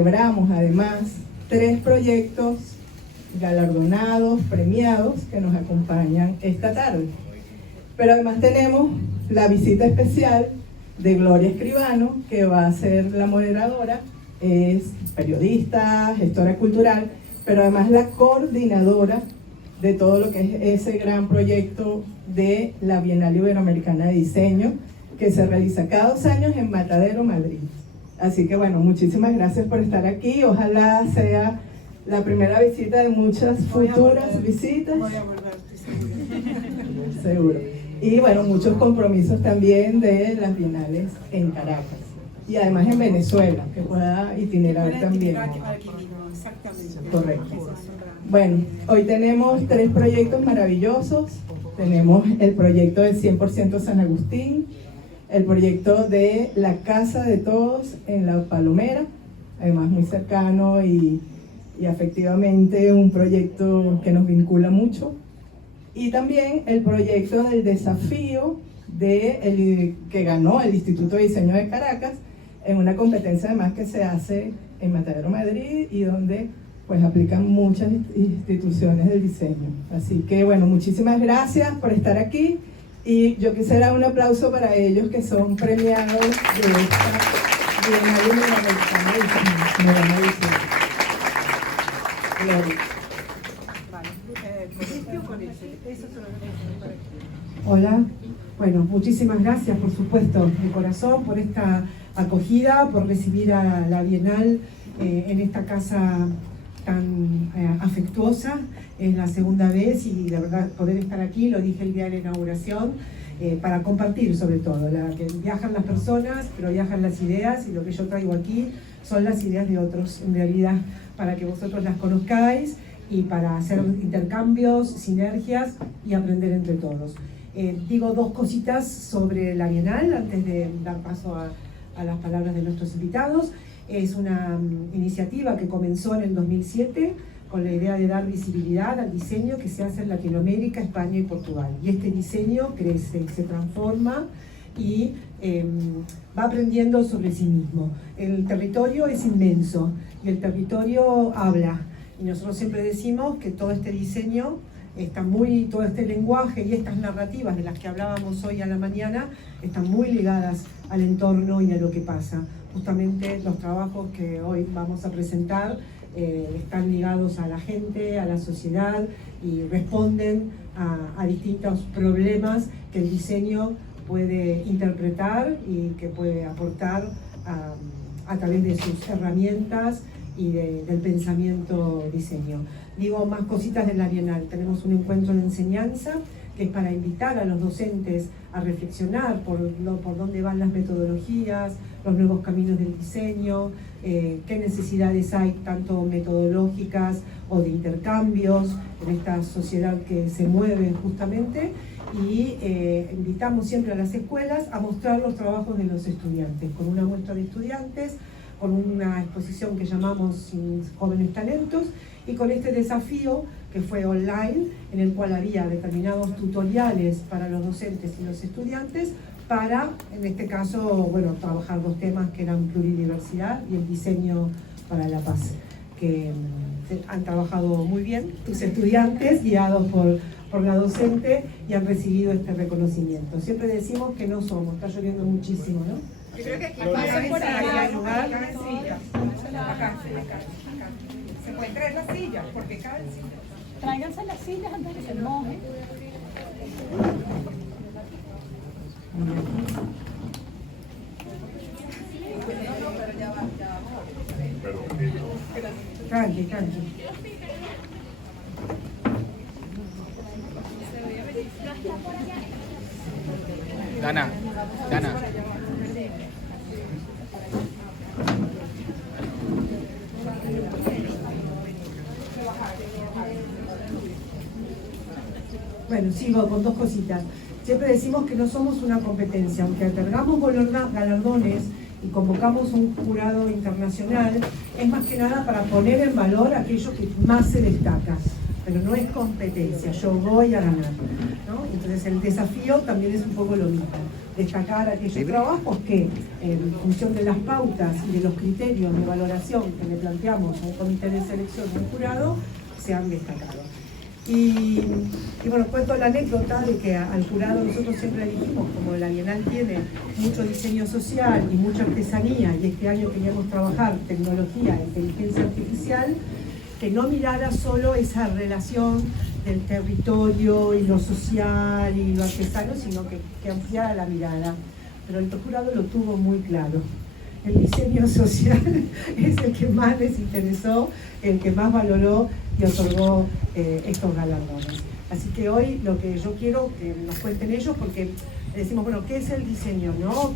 celebramos además 3 proyectos galardonados, premiados, que nos acompañan esta tarde. Pero además tenemos la visita especial de Gloria Escribano, que va a ser la moderadora, es periodista, gestora cultural, pero además la coordinadora de todo lo que es ese gran proyecto de la Bienal Iberoamericana de Diseño, que se realiza cada 2 años en Matadero, Madrid. Así que bueno, muchísimas gracias por estar aquí. Ojalá sea la primera visita de muchas futuras visitas. Voy a volver, seguro. Y bueno, muchos compromisos también de las bienales en Caracas. Y además en Venezuela, que pueda itinerar también. Exactamente. Correcto. Bueno, hoy tenemos 3 proyectos maravillosos. Tenemos el proyecto de 100% San Agustín, el proyecto de la Casa de Todos en La Palomera, además muy cercano y afectivamente un proyecto que nos vincula mucho. Y también el proyecto del desafío que ganó el Instituto de Diseño de Caracas en una competencia además que se hace en Matadero, Madrid, y donde pues aplican muchas instituciones del diseño. Así que bueno, muchísimas gracias por estar aquí, y yo quisiera un aplauso para ellos que son premiados de esta Bienal Iberoamericana de Diseño. Hola, bueno, muchísimas gracias, por supuesto, de corazón, por esta acogida, por recibir a la Bienal en esta casa tan afectuosa. Es la segunda vez y la verdad poder estar aquí, lo dije el día de la inauguración, para compartir sobre todo, que viajan las personas, pero viajan las ideas, y lo que yo traigo aquí son las ideas de otros, en realidad, para que vosotros las conozcáis y para hacer intercambios, sinergias y aprender entre todos. Digo 2 cositas sobre la Bienal antes de dar paso a las palabras de nuestros invitados. Es una iniciativa que comenzó en el 2007 con la idea de dar visibilidad al diseño que se hace en Latinoamérica, España y Portugal. Y este diseño crece, se transforma y va aprendiendo sobre sí mismo. El territorio es inmenso y el territorio habla. Y nosotros siempre decimos que todo este diseño, todo este lenguaje y estas narrativas de las que hablábamos hoy a la mañana, están muy ligadas al entorno y a lo que pasa. Justamente los trabajos que hoy vamos a presentar están ligados a la gente, a la sociedad, y responden a distintos problemas que el diseño puede interpretar y que puede aportar a través de sus herramientas y del pensamiento diseño. Digo más cositas de la Bienal. Tenemos un encuentro de enseñanza que es para invitar a los docentes a reflexionar por dónde van las metodologías, los nuevos caminos del diseño, qué necesidades hay, tanto metodológicas o de intercambios en esta sociedad que se mueve justamente, y invitamos siempre a las escuelas a mostrar los trabajos de los estudiantes, con una muestra de estudiantes, con una exposición que llamamos Jóvenes Talentos, y con este desafío que fue online, en el cual había determinados tutoriales para los docentes y los estudiantes para, en este caso, bueno, trabajar 2 temas que eran pluridiversidad y el diseño para la paz, que han trabajado muy bien tus estudiantes, guiados por la docente, y han recibido este reconocimiento. Siempre decimos que no somos, está lloviendo muchísimo, ¿no? Yo creo que aquí hay lugar. Acá. Se pueden traer las sillas, porque caben sillas. Tráiganse las sillas antes de que se mojen. Tranqui. Dana. Bueno, sigo con 2 cositas. Siempre decimos que no somos una competencia, aunque otorgamos galardones y convocamos un jurado internacional, es más que nada para poner en valor aquello que más se destaca. pero no es competencia, yo voy a ganar, ¿no? Entonces el desafío también es un poco lo mismo, destacar aquellos trabajos que en función de las pautas y de los criterios de valoración que le planteamos a un comité de selección y un jurado, se han destacado. Y bueno, cuento la anécdota de que al jurado nosotros siempre le dijimos, como la Bienal tiene mucho diseño social y mucha artesanía, y este año queríamos trabajar tecnología e inteligencia artificial, que no mirara solo esa relación del territorio y lo social y lo artesano, sino que ampliara la mirada. Pero el jurado lo tuvo muy claro. El diseño social es el que más les interesó, el que más valoró y otorgó estos galardones. Así que hoy lo que yo quiero que nos cuenten ellos, porque decimos, bueno, ¿qué es el diseño, no?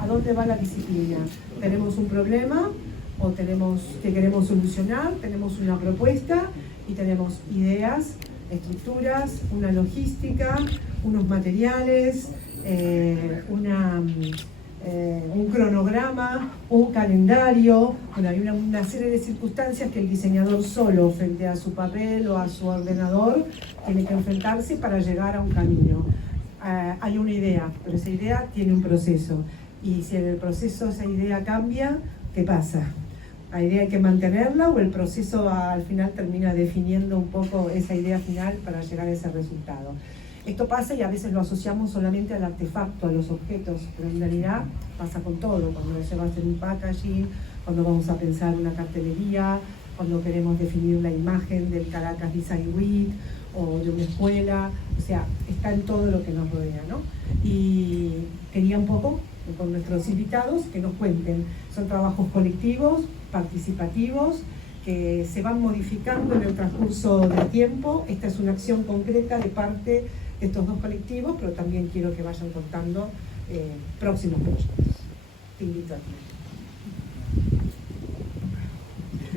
¿A dónde va la disciplina? ¿Tenemos un problema o tenemos que queremos solucionar? Tenemos una propuesta y tenemos ideas, estructuras, una logística, unos materiales, un cronograma, un calendario. Bueno, hay una serie de circunstancias que el diseñador solo, frente a su papel o a su ordenador, tiene que enfrentarse para llegar a un camino. Hay una idea, pero esa idea tiene un proceso. Y si en el proceso esa idea cambia, ¿qué pasa? ¿La idea hay que mantenerla o el proceso al final termina definiendo un poco esa idea final para llegar a ese resultado? Esto pasa y a veces lo asociamos solamente al artefacto, a los objetos, pero en realidad pasa con todo, cuando se va a hacer un packaging, cuando vamos a pensar una cartelería, cuando queremos definir la imagen del Caracas Design Week o de una escuela, o sea, está en todo lo que nos rodea, ¿no? Y quería un poco con nuestros invitados que nos cuenten, son trabajos colectivos, participativos, que se van modificando en el transcurso del tiempo. Esta es una acción concreta de parte de estos dos colectivos, pero también quiero que vayan contando próximos proyectos. Te invito a ti.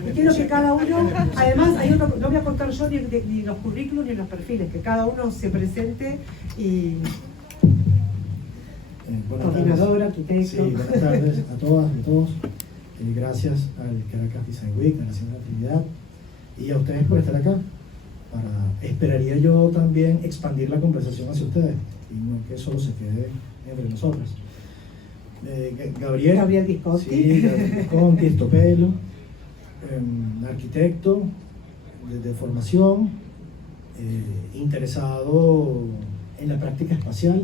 Y quiero que cada uno, además, no voy a contar yo ni los currículos ni los perfiles, que cada uno se presente y... coordinador, arquitecto. Sí, buenas tardes a todas y a todos. Gracias al Caracas Design Week, a la Nación de la Trinidad, y a ustedes por estar acá. Esperaría yo también expandir la conversación hacia ustedes y no que solo se quede entre nosotros. Gabriel Visconti. Sí, Gabriel Visconti, estopelo, arquitecto de formación, interesado en la práctica espacial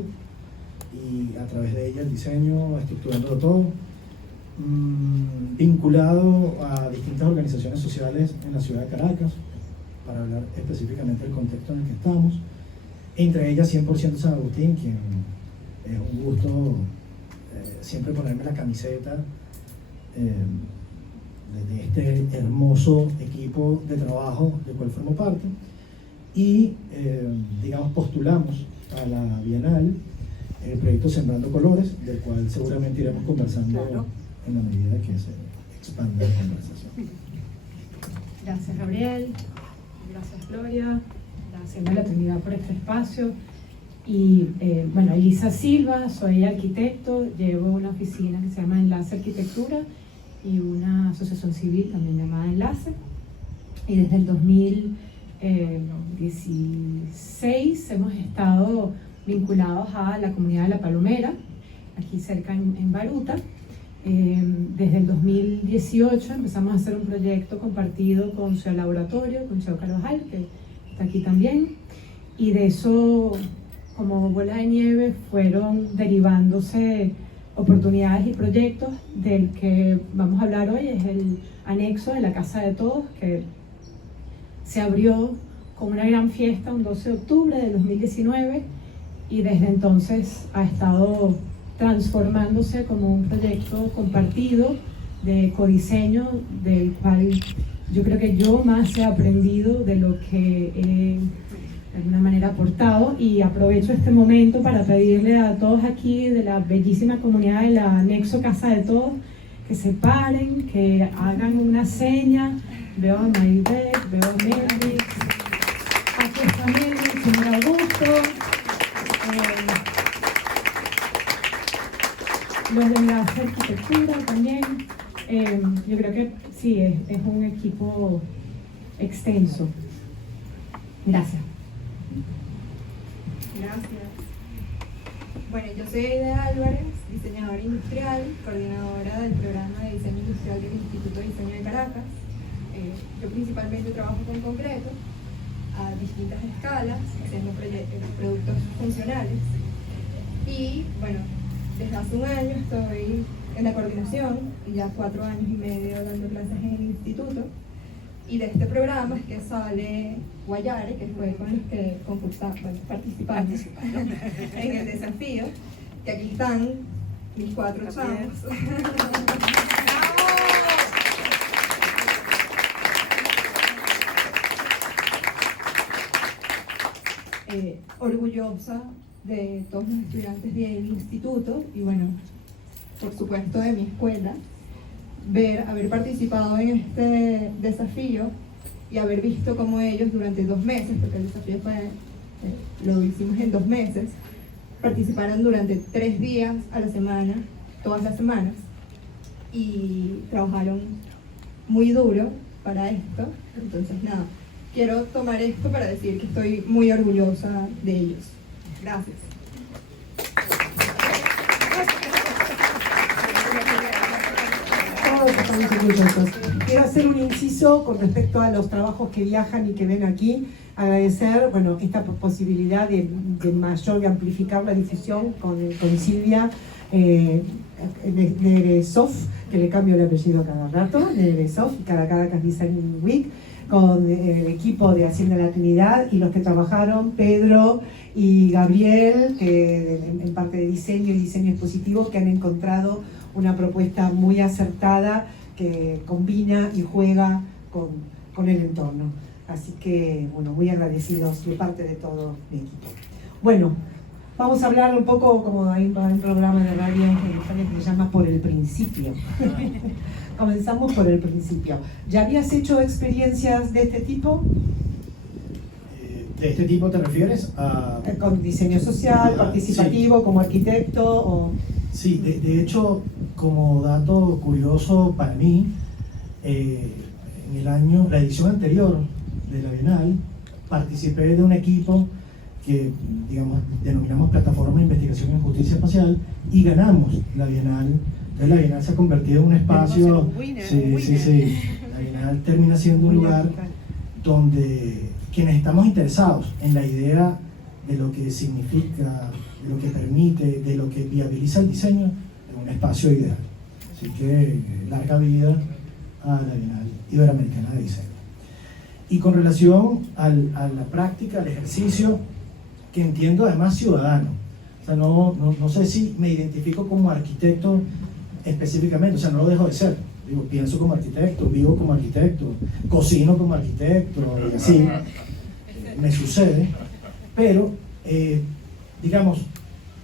y a través de ella el diseño, estructurándolo todo, vinculado a distintas organizaciones sociales en la ciudad de Caracas, para hablar específicamente del contexto en el que estamos, entre ellas 100% San Agustín, quien es un gusto siempre ponerme la camiseta de este hermoso equipo de trabajo del cual formo parte, y digamos postulamos a la Bienal el proyecto Sembrando Colores, del cual seguramente iremos conversando en la medida que se expanda la conversación. Gracias, Gabriel. Gracias, Gloria. Gracias a la Trinidad por este espacio. Y bueno, Elisa Silva, soy arquitecto, llevo una oficina que se llama Enlace Arquitectura y una asociación civil también llamada Enlace. Y desde el 2016 hemos estado vinculados a la comunidad de La Palomera, aquí cerca en Baruta. Desde el 2018 empezamos a hacer un proyecto compartido con Ciudad Laboratorio, con Cheo Carvajal, que está aquí también, y de eso, como bola de nieve, fueron derivándose oportunidades y proyectos. Del que vamos a hablar hoy es el anexo de la Casa de Todos, que se abrió con una gran fiesta un 12 de octubre del 2019 y desde entonces ha estado transformándose como un proyecto compartido de codiseño, del cual yo creo que yo más he aprendido de lo que he de alguna manera aportado, y aprovecho este momento para pedirle a todos aquí de la bellísima comunidad del anexo Casa de Todos que se paren, que hagan una seña. Veo a Maybeth, veo a Melvix, aquí está Melvix, señor Augusto, los de la arquitectura también. Yo creo que sí, es un equipo extenso. Gracias. Gracias. Bueno, yo soy Aida Álvarez, diseñadora industrial, coordinadora del programa de diseño industrial del Instituto de Diseño de Caracas. Yo principalmente trabajo con concreto a distintas escalas, haciendo productos funcionales. Y bueno, desde hace un año estoy en la coordinación y ya 4 años y medio dando clases en el instituto. Y de este programa es que sale Guayare, que fue con los que participamos en el desafío. Y aquí están mis 4 chamos. Orgullosa de todos los estudiantes del instituto y bueno, por supuesto de mi escuela, haber participado en este desafío y haber visto cómo ellos durante 2 meses, porque el desafío lo hicimos en 2 meses, participaron durante 3 días a la semana, todas las semanas, y trabajaron muy duro para esto. Entonces nada, quiero tomar esto para decir que estoy muy orgullosa de ellos. Gracias. Todos estamos orgullosos. Quiero hacer un inciso con respecto a los trabajos que viajan y que ven aquí. Agradecer, bueno, esta posibilidad de mayor, de amplificar la difusión con Silvia Neresov, que le cambio el apellido cada rato, Neresov, y Caracas Design Week, con el equipo de Hacienda La Trinidad y los que trabajaron, Pedro y Gabriel, que en parte de diseño y diseño expositivo, que han encontrado una propuesta muy acertada que combina y juega con el entorno. Así que, bueno, muy agradecidos de parte de todo mi equipo. Bueno, vamos a hablar un poco, como hay un programa de radio en España que se llama Por el Principio. Comenzamos por el principio. ¿Ya habías hecho experiencias de este tipo? ¿De este tipo te refieres a...? Con diseño social, participativo, sí. Como arquitecto o... Sí, de hecho, como dato curioso para mí, en la edición anterior de la Bienal, participé de un equipo que, digamos, denominamos Plataforma de Investigación en Justicia Espacial y ganamos la Bienal. Entonces la Bienal se ha convertido en un espacio... Sí. La Bienal termina siendo un lugar donde quienes estamos interesados en la idea de lo que significa, de lo que permite, de lo que viabiliza el diseño, es un espacio ideal. Así que larga vida a la Bienal Iberoamericana de Diseño. Y con relación a la práctica, al ejercicio, que entiendo además ciudadano, o sea, no sé si me identifico como arquitecto específicamente, o sea, no lo dejo de ser. Digo, pienso como arquitecto, vivo como arquitecto, cocino como arquitecto, y así me sucede, pero digamos,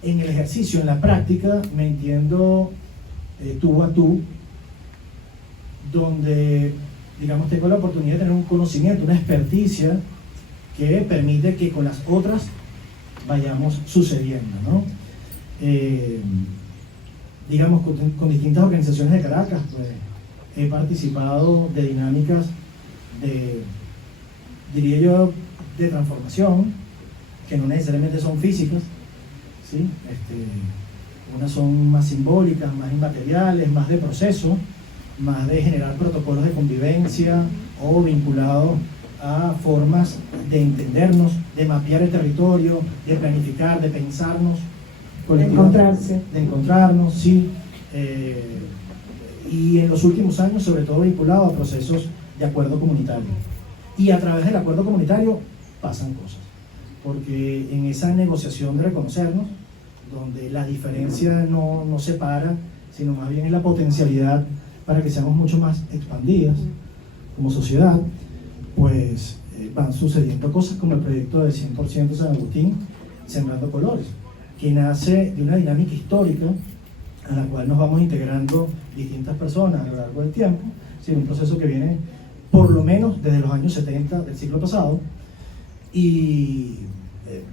en el ejercicio, en la práctica, me entiendo tú a tú, donde, digamos, tengo la oportunidad de tener un conocimiento, una experticia que permite que con las otras vayamos sucediendo, ¿no? Digamos, con distintas organizaciones de Caracas, pues, he participado de dinámicas diría yo, de transformación, que no necesariamente son físicas, ¿sí? Unas son más simbólicas, más inmateriales, más de proceso, más de generar protocolos de convivencia o vinculados a formas de entendernos, de mapear el territorio, de planificar, de pensarnos, de encontrarse. De encontrarnos, sí. Y en los últimos años, sobre todo vinculado a procesos de acuerdo comunitario. Y a través del acuerdo comunitario pasan cosas, porque en esa negociación de reconocernos, donde la diferencia no separa, sino más bien es la potencialidad para que seamos mucho más expandidas como sociedad, pues van sucediendo cosas como el proyecto de 100% San Agustín, Sembrando Colores, que nace de una dinámica histórica a la cual nos vamos integrando distintas personas a lo largo del tiempo, ¿sí? Un proceso que viene por lo menos desde los años 70 del siglo pasado, y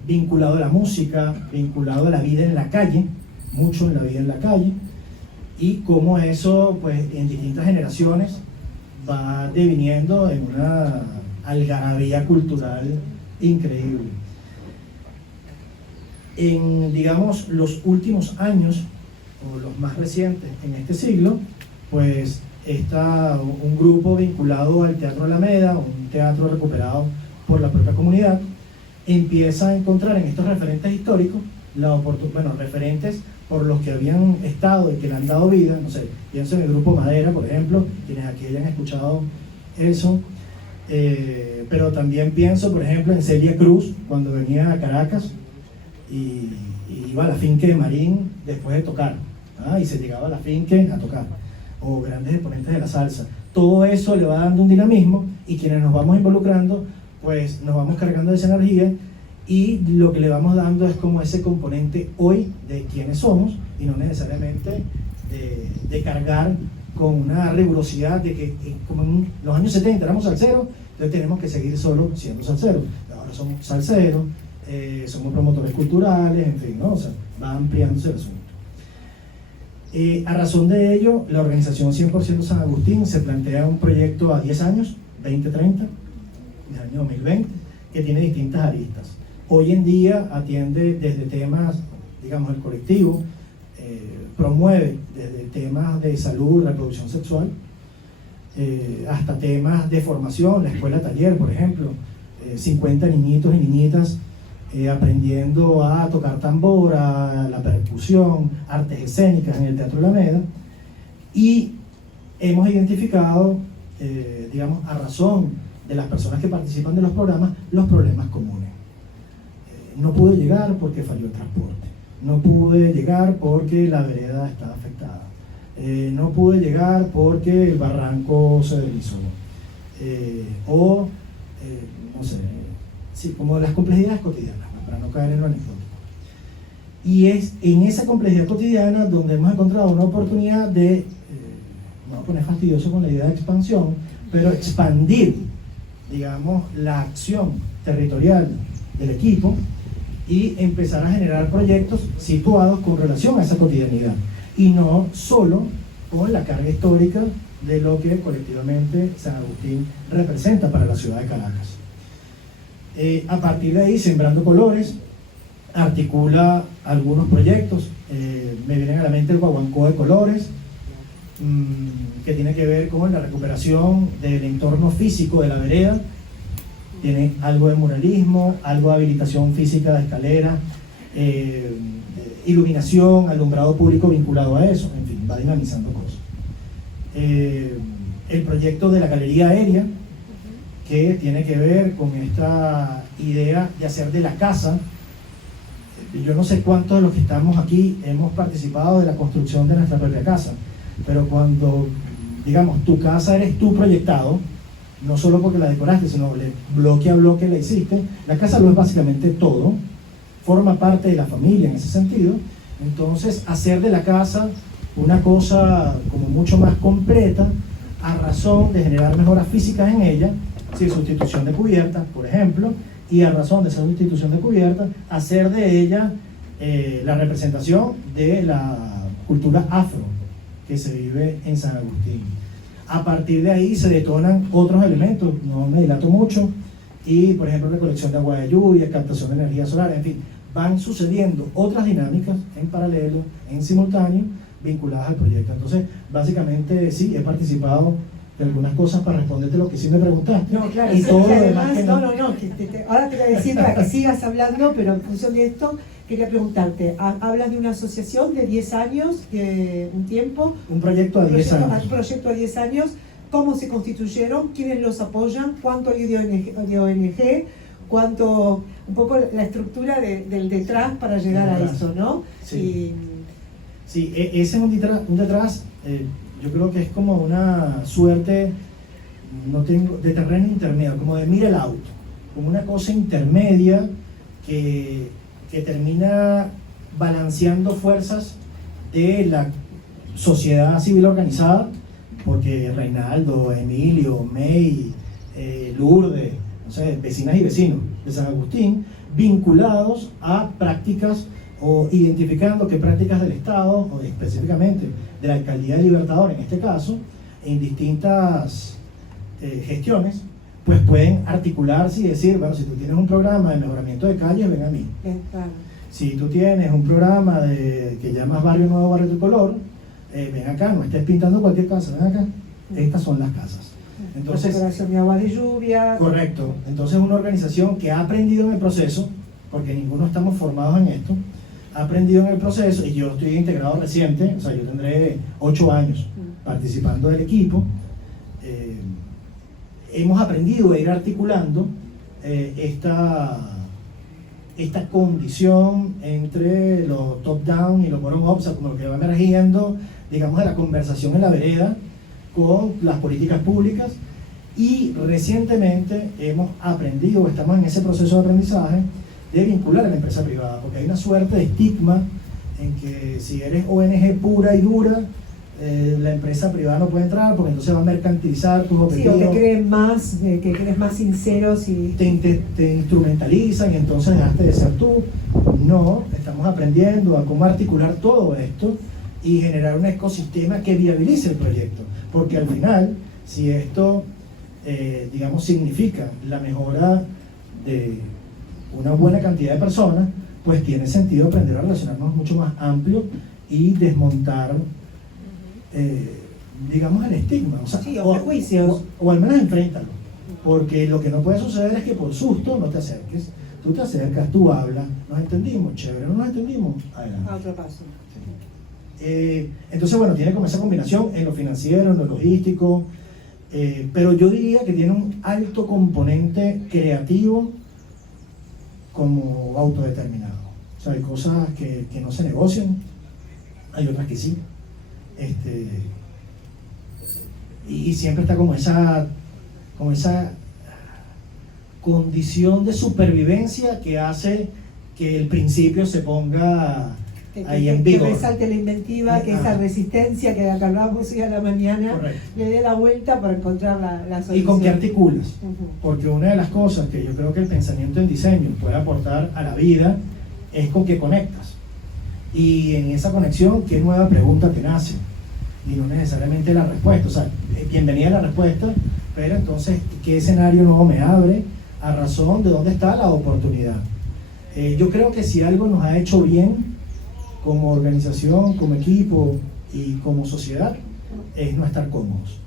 vinculado a la música, vinculado a la vida en la calle, mucho en la vida en la calle, y cómo eso, pues, en distintas generaciones va deviniendo en una algarabía cultural increíble. En, digamos, los últimos años, o los más recientes en este siglo, pues está un grupo vinculado al Teatro Alameda, un teatro recuperado por la propia comunidad, empieza a encontrar en estos referentes históricos referentes por los que habían estado y que le han dado vida. No sé, pienso en el grupo Madera, por ejemplo, quienes aquí hayan escuchado eso, pero también pienso, por ejemplo, en Celia Cruz, cuando venía a Caracas y iba a la finca de Marín después de tocar, y se llegaba a la finca a tocar, o grandes exponentes de la salsa. Todo eso le va dando un dinamismo, y quienes nos vamos involucrando, pues nos vamos cargando de esa energía, y lo que le vamos dando es como ese componente hoy de quiénes somos, y no necesariamente de cargar con una rigurosidad de que como en los años 70 éramos salseros, entonces tenemos que seguir solo siendo salseros. Ahora somos salseros, somos promotores culturales, en fin, ¿no? O sea, va ampliándose el asunto. A razón de ello, la organización 100% San Agustín se plantea un proyecto a 10 años, 2030, del año 2020, que tiene distintas aristas. Hoy en día atiende desde temas, digamos, el colectivo, promueve desde temas de salud, reproducción sexual, hasta temas de formación, la escuela taller, por ejemplo, 50 niñitos y niñitas aprendiendo a tocar tambora, la percusión, artes escénicas en el Teatro Alameda, y hemos identificado, digamos, a razón de las personas que participan de los problemas comunes. No pude llegar porque falló el transporte, no pude llegar porque la vereda estaba afectada, no pude llegar porque el barranco se deslizó, no sé, sí, como las complejidades cotidianas, para no caer en lo anecdótico. Y es en esa complejidad cotidiana donde hemos encontrado una oportunidad de, me voy a poner fastidioso con la idea de expansión, pero expandir, digamos, la acción territorial del equipo y empezar a generar proyectos situados con relación a esa cotidianidad, y no solo con la carga histórica de lo que colectivamente San Agustín representa para la ciudad de Caracas. A partir de ahí, Sembrando Colores articula algunos proyectos. Me vienen a la mente el Guaguancó de Colores, que tiene que ver con la recuperación del entorno físico de la vereda. Tiene algo de muralismo, algo de habilitación física de escalera, iluminación, alumbrado público vinculado a eso, en fin, va dinamizando cosas. El proyecto de la galería aérea, que tiene que ver con esta idea de hacer de la casa. Yo no sé cuántos de los que estamos aquí hemos participado de la construcción de nuestra propia casa, pero cuando, digamos, tu casa eres tú proyectado, no solo porque la decoraste, sino bloque a bloque la hiciste, la casa lo es básicamente todo, forma parte de la familia en ese sentido. Entonces, hacer de la casa una cosa como mucho más completa, a razón de generar mejoras físicas en ella, sí, sustitución de cubiertas, por ejemplo, y a razón de esa sustitución de cubiertas, hacer de ella la representación de la cultura afro que se vive en San Agustín. A partir de ahí se detonan otros elementos, no me dilato mucho, y por ejemplo recolección de agua de lluvia, captación de energía solar, en fin, van sucediendo otras dinámicas en paralelo, en simultáneo, vinculadas al proyecto. Entonces, básicamente sí, he participado de algunas cosas para responderte lo que sí me preguntaste. No, claro, y sí, todo que lo demás además, que ahora te voy a decir para que sigas hablando, pero en función de esto, quería preguntarte, hablas de una asociación de 10 años, un tiempo, un proyecto a 10 años. Un proyecto a 10 años, ¿cómo se constituyeron? ¿Quiénes los apoyan? ¿Cuánto hay de ONG? ¿Cuánto, un poco la estructura del detrás para llegar a eso, ¿no? Sí, sí, ese es un detrás, yo creo que es como una suerte, de terreno intermedio, como de mira el auto, como una cosa intermedia que termina balanceando fuerzas de la sociedad civil organizada, porque Reinaldo, Emilio, May, Lourdes, no sé, vecinas y vecinos de San Agustín, vinculados a prácticas o identificando que prácticas del Estado, o específicamente de la Alcaldía de Libertador en este caso, en distintas gestiones, pues pueden articularse y decir, bueno, si tú tienes un programa de mejoramiento de calles, ven a mí. Claro. Si tú tienes un programa que llamas Barrio Nuevo, Barrio Tricolor, ven acá, no estés pintando cualquier casa, ven acá. Estas son las casas. Entonces, Recuperación de agua de lluvia. correcto. Entonces una organización que ha aprendido en el proceso, porque ninguno estamos formados en esto, ha aprendido en el proceso, y yo estoy integrado reciente, o sea, yo tendré 8 años participando del equipo. Hemos aprendido a ir articulando esta condición entre lo top-down y lo bottom-up, o sea, como lo que va emergiendo, digamos, de la conversación en la vereda con las políticas públicas. Y recientemente hemos aprendido, o estamos en ese proceso de aprendizaje, de vincular a la empresa privada, porque hay una suerte de estigma en que si eres ONG pura y dura, la empresa privada no puede entrar porque entonces va a mercantilizar tus objetivos. Sí, o te creen más, que eres más sinceros y... Te instrumentalizan y entonces dejaste de ser tú. No, estamos aprendiendo a cómo articular todo esto y generar un ecosistema que viabilice el proyecto, porque al final, si esto, digamos, significa la mejora de una buena cantidad de personas, pues tiene sentido aprender a relacionarnos mucho más amplio y desmontar, digamos, el estigma, o sea, Sí, o prejuicios. o al menos enfréntalo, porque lo que no puede suceder es que por susto no te acerques. Tú te acercas, tú hablas, nos entendimos, chévere, no nos entendimos, adelante. A otro paso. Entonces, bueno, tiene como esa combinación en lo financiero, en lo logístico, pero yo diría que tiene un alto componente creativo como autodeterminado. O sea, hay cosas que no se negocian, hay otras que sí. Y siempre está como esa condición de supervivencia que hace que el principio se ponga ahí en que vigor. resalte la inventiva, que esa resistencia que hablábamos hoy a la mañana, Correcto. le dé la vuelta para encontrar la solución. ¿Y con qué articulas? Ujú. Porque una de las cosas que yo creo que el pensamiento en diseño puede aportar a la vida es con qué conectas. Y en esa conexión, ¿qué nueva pregunta te nace? Y no necesariamente la respuesta. O sea, bienvenida la respuesta, pero entonces, ¿qué escenario nuevo me abre a razón de dónde está la oportunidad? Yo creo que si algo nos ha hecho bien como organización, como equipo y como sociedad, es no estar cómodos.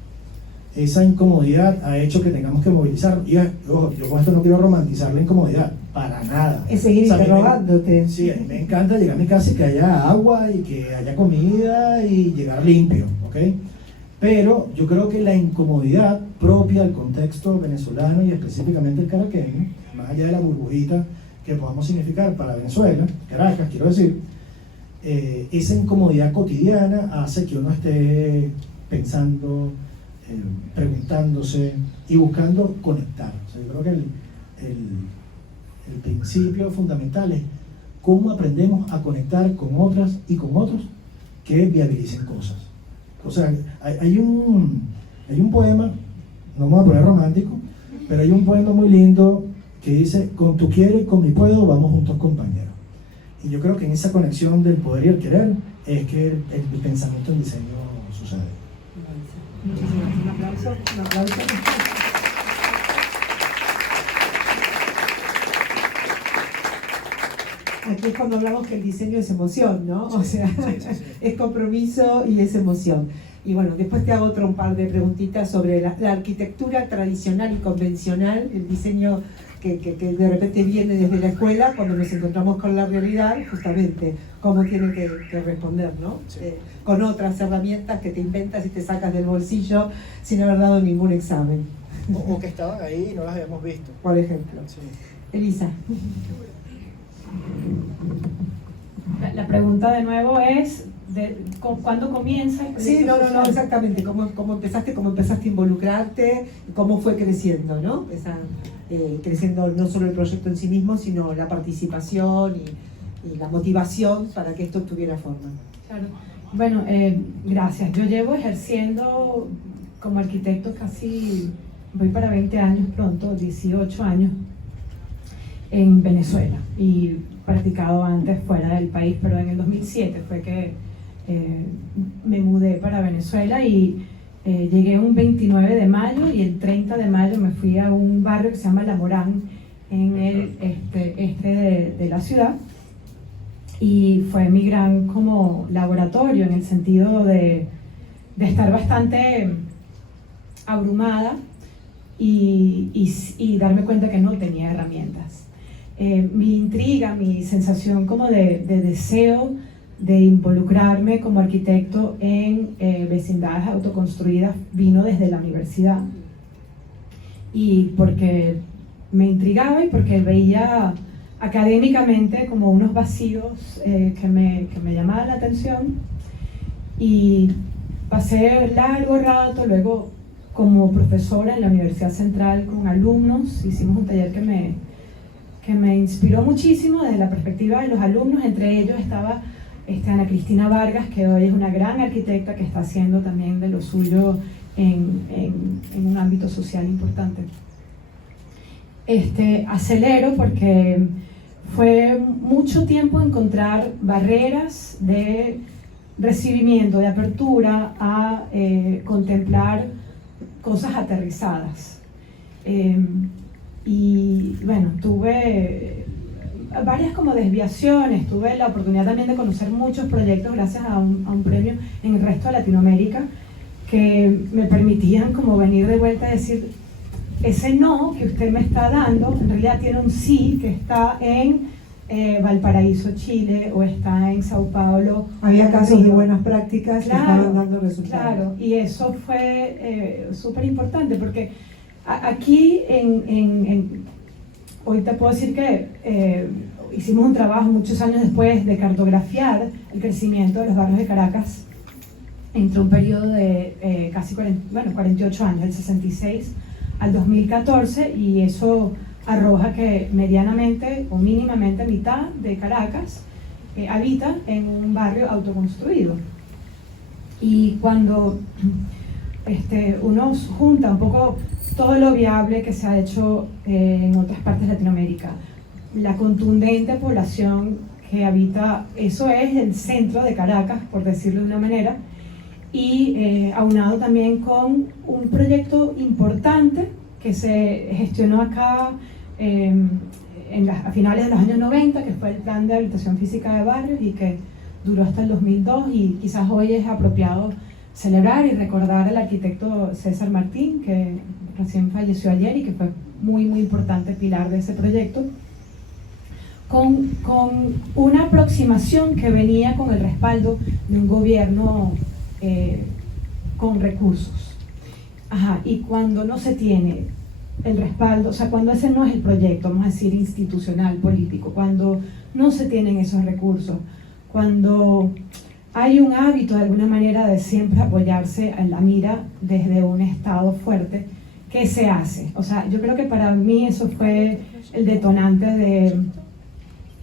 Esa incomodidad ha hecho que tengamos que movilizar. Y ojo, yo con esto no quiero romantizar la incomodidad, para nada. Es seguir O sea, a mí interrogándote. Sí, a mí me encanta llegar a mi casa y que haya agua y que haya comida y llegar limpio, ¿ok? Pero yo creo que la incomodidad propia del contexto venezolano y específicamente el caraqueño, más allá de la burbujita que podamos significar para Venezuela, Caracas, quiero decir, esa incomodidad cotidiana hace que uno esté pensando, preguntándose y buscando conectar. O sea, yo creo que el principio fundamental es cómo aprendemos a conectar con otras y con otros que viabilicen cosas. O sea, hay un poema, no me voy a poner romántico, pero hay un poema muy lindo que dice: con tu quiero y con mi puedo vamos juntos compañeros. Y yo creo que en esa conexión del poder y el querer es que el pensamiento en diseño sucede. Muchísimas gracias. Un aplauso. Aquí es cuando hablamos que el diseño es emoción, ¿no? O sea, sí. es compromiso y es emoción. Y bueno, después te hago un par de preguntitas sobre la arquitectura tradicional y convencional, el diseño que de repente viene desde la escuela, cuando nos encontramos con la realidad, justamente, cómo tiene que responder, ¿no? Sí. Con otras herramientas que te inventas y te sacas del bolsillo sin haber dado ningún examen, O que estaban ahí y no las habíamos visto. por ejemplo. Sí. Elisa. La pregunta de nuevo es, ¿cuándo comienza el proyecto Sí, no, social? exactamente. ¿Cómo empezaste a involucrarte? ¿Cómo fue creciendo, no? Creciendo no solo el proyecto en sí mismo, sino la participación y la motivación para que esto tuviera forma. Claro. Bueno, gracias. Yo llevo ejerciendo como arquitecto casi, voy para 20 años pronto, 18 años en Venezuela, y practicado antes fuera del país, pero en el 2007 fue que me mudé para Venezuela y Llegué un 29 de mayo y el 30 de mayo me fui a un barrio que se llama La Morán, en el este de la ciudad, y fue mi gran como laboratorio en el sentido de estar bastante abrumada y darme cuenta que no tenía herramientas. Mi intriga, mi sensación como de deseo de involucrarme como arquitecto en vecindades autoconstruidas vino desde la universidad, y porque me intrigaba y porque veía académicamente como unos vacíos que me llamaban la atención, y pasé largo rato luego como profesora en la Universidad Central con alumnos. Hicimos un taller que me inspiró muchísimo desde la perspectiva de los alumnos. Entre ellos estaba Ana Cristina Vargas, que hoy es una gran arquitecta que está haciendo también de lo suyo en un ámbito social importante. Acelero porque fue mucho tiempo encontrar barreras de recibimiento, de apertura a contemplar cosas aterrizadas. Y bueno, tuve varias como desviaciones, tuve la oportunidad también de conocer muchos proyectos gracias a un premio en el resto de Latinoamérica que me permitían como venir de vuelta y decir, ese no que usted me está dando en realidad tiene un sí que está en Valparaíso, Chile, o está en Sao Paulo. Había casos de buenas prácticas que estaban dando resultados. Claro, y eso fue súper importante porque aquí hoy te puedo decir que hicimos un trabajo muchos años después de cartografiar el crecimiento de los barrios de Caracas entre un periodo de casi 48 años, del 66 al 2014, y eso arroja que medianamente o mínimamente mitad de Caracas habita en un barrio autoconstruido. Y cuando uno junta un poco todo lo viable que se ha hecho en otras partes de Latinoamérica, la contundente población que habita, eso es el centro de Caracas, por decirlo de una manera, y aunado también con un proyecto importante que se gestionó acá a finales de los años 90, que fue el Plan de Habitación Física de Barrios, y que duró hasta el 2002, y quizás hoy es apropiado celebrar y recordar al arquitecto César Martín, que recién falleció ayer y que fue muy importante pilar de ese proyecto, con una aproximación que venía con el respaldo de un gobierno con recursos. Y cuando no se tiene el respaldo, o sea, cuando ese no es el proyecto, vamos a decir, institucional, político, cuando no se tienen esos recursos, cuando hay un hábito de alguna manera de siempre apoyarse en la mira desde un Estado fuerte, ¿qué se hace? O sea, yo creo que para mí eso fue el detonante de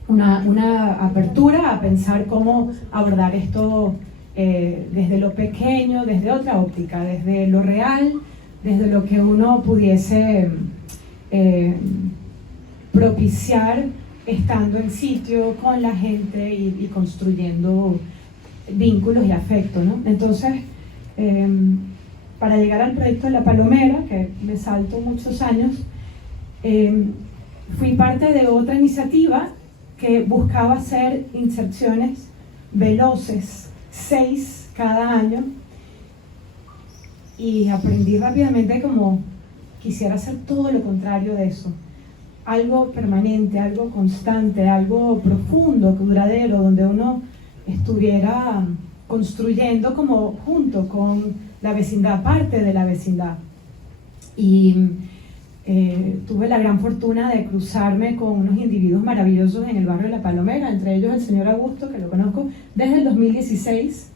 una apertura a pensar cómo abordar esto desde lo pequeño, desde otra óptica, desde lo real, desde lo que uno pudiese propiciar estando en sitio con la gente y construyendo vínculos y afecto, ¿no? Entonces, para llegar al proyecto de La Palomera, que me salto muchos años, fui parte de otra iniciativa que buscaba hacer inserciones veloces, 6 cada año, y aprendí rápidamente como quisiera hacer todo lo contrario de eso, algo permanente, algo constante, algo profundo, duradero, donde uno estuviera construyendo como junto con la vecindad, parte de la vecindad. Y tuve la gran fortuna de cruzarme con unos individuos maravillosos en el barrio de La Palomera, entre ellos el señor Augusto, que lo conozco desde el 2016,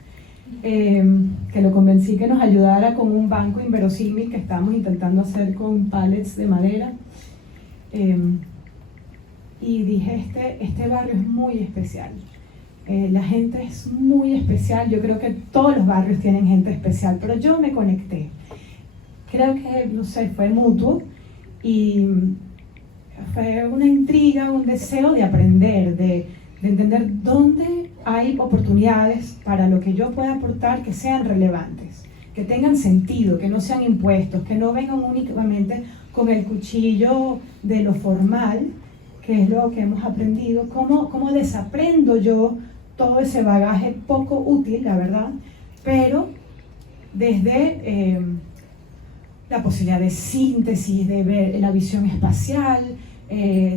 que lo convencí que nos ayudara con un banco inverosímil que estábamos intentando hacer con pallets de madera. Y dije, este barrio es muy especial. La gente es muy especial. Yo creo que todos los barrios tienen gente especial, pero yo me conecté. Creo que, no sé, fue mutuo y fue una intriga, un deseo de aprender, de entender dónde hay oportunidades para lo que yo pueda aportar que sean relevantes, que tengan sentido, que no sean impuestos, que no vengan únicamente con el cuchillo de lo formal, que es lo que hemos aprendido. ¿Cómo desaprendo yo todo ese bagaje poco útil, la verdad? Pero desde la posibilidad de síntesis, de ver la visión espacial,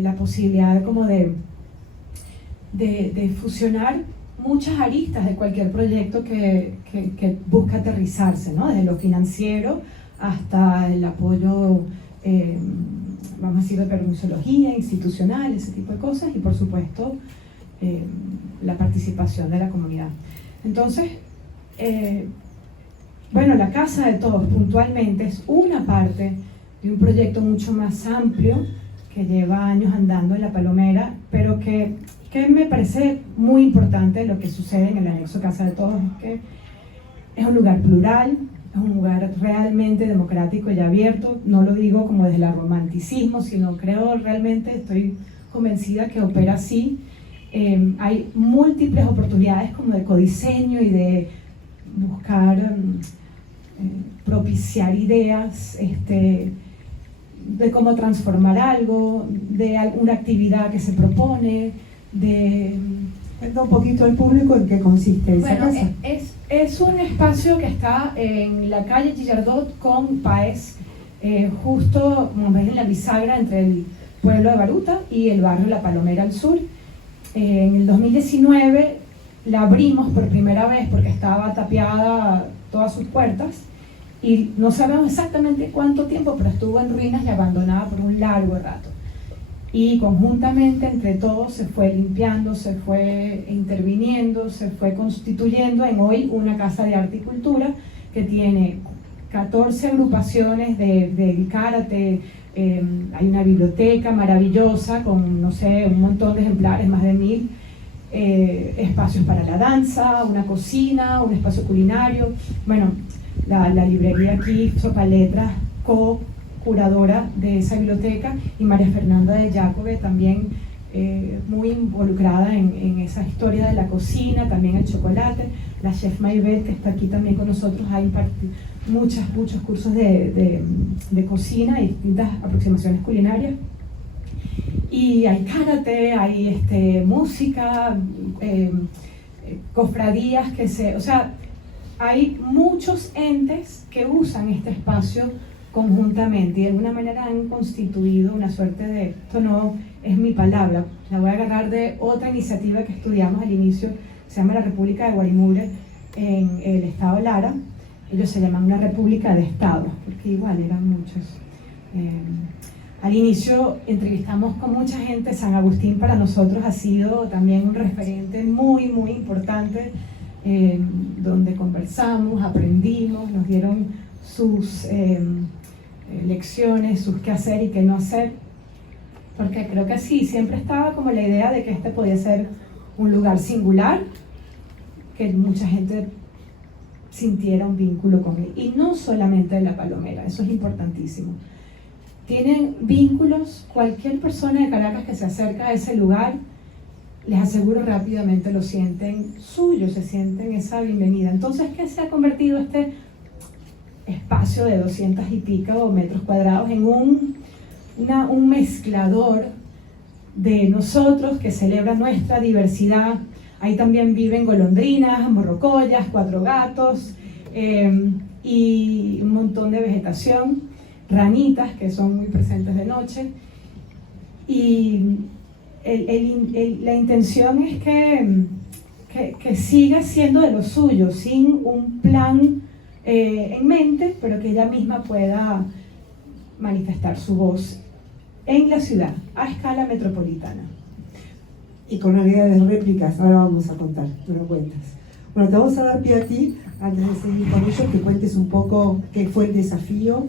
la posibilidad como de fusionar muchas aristas de cualquier proyecto que busca aterrizarse, ¿no? Desde lo financiero hasta el apoyo, vamos a decir, de permisología institucional, ese tipo de cosas, y por supuesto la participación de la comunidad. Entonces, bueno, la Casa de Todos puntualmente es una parte de un proyecto mucho más amplio que lleva años andando en La Palomera, pero que me parece muy importante lo que sucede en el anexo Casa de Todos, es que es un lugar plural, es un lugar realmente democrático y abierto. No lo digo como desde el romanticismo, sino creo realmente, estoy convencida que opera así. Hay múltiples oportunidades como de codiseño y de buscar propiciar ideas de cómo transformar algo, de alguna actividad que se propone, Cuenta un poquito al público en qué consiste esa casa. Es un espacio que está en la calle Gillardot con Páez, justo como ven en la bisagra entre el pueblo de Baruta y el barrio La Palomera al sur. En el 2019 la abrimos por primera vez porque estaba tapiada todas sus puertas y no sabemos exactamente cuánto tiempo, pero estuvo en ruinas y abandonada por un largo rato. Y conjuntamente entre todos se fue limpiando, se fue interviniendo, se fue constituyendo en hoy una casa de arte y cultura que tiene 14 agrupaciones de karate, hay una biblioteca maravillosa con, no sé, un montón de ejemplares, más de 1000, espacios para la danza, una cocina, un espacio culinario. Bueno, la librería aquí, Sopa Letras, curadora de esa biblioteca, y María Fernanda de Jacobe también muy involucrada en esa historia de la cocina, también el chocolate. La chef Maybet, que está aquí también con nosotros, ha impartido muchos cursos de cocina y distintas aproximaciones culinarias. Y hay karate, hay música, cofradías o sea, hay muchos entes que usan este espacio conjuntamente y de alguna manera han constituido una suerte de, esto no es mi palabra, la voy a agarrar de otra iniciativa que estudiamos al inicio, se llama la República de Guarimure en el estado Lara. Ellos se llaman una república de estados, porque igual eran muchos. Al inicio entrevistamos con mucha gente. San Agustín para nosotros ha sido también un referente muy importante, donde conversamos, aprendimos, nos dieron sus lecciones, sus qué hacer y qué no hacer, porque creo que sí, siempre estaba como la idea de que este podía ser un lugar singular, que mucha gente sintiera un vínculo con él, y no solamente de La Palomera, eso es importantísimo. Tienen vínculos, cualquier persona de Caracas que se acerca a ese lugar, les aseguro rápidamente lo sienten suyo, se sienten esa bienvenida. Entonces, ¿qué se ha convertido este espacio de 200 y pico metros cuadrados en un mezclador de nosotros que celebra nuestra diversidad? Ahí también viven golondrinas, morrocoyas, 4 gatos y un montón de vegetación, ranitas que son muy presentes de noche. Y la intención es que siga siendo de lo suyo, sin un plan en mente, pero que ella misma pueda manifestar su voz en la ciudad, a escala metropolitana. Y con una idea de réplicas, ahora vamos a contar, tú lo cuentas. Bueno, te vamos a dar pie a ti, antes de seguir con ello, que cuentes un poco qué fue el desafío,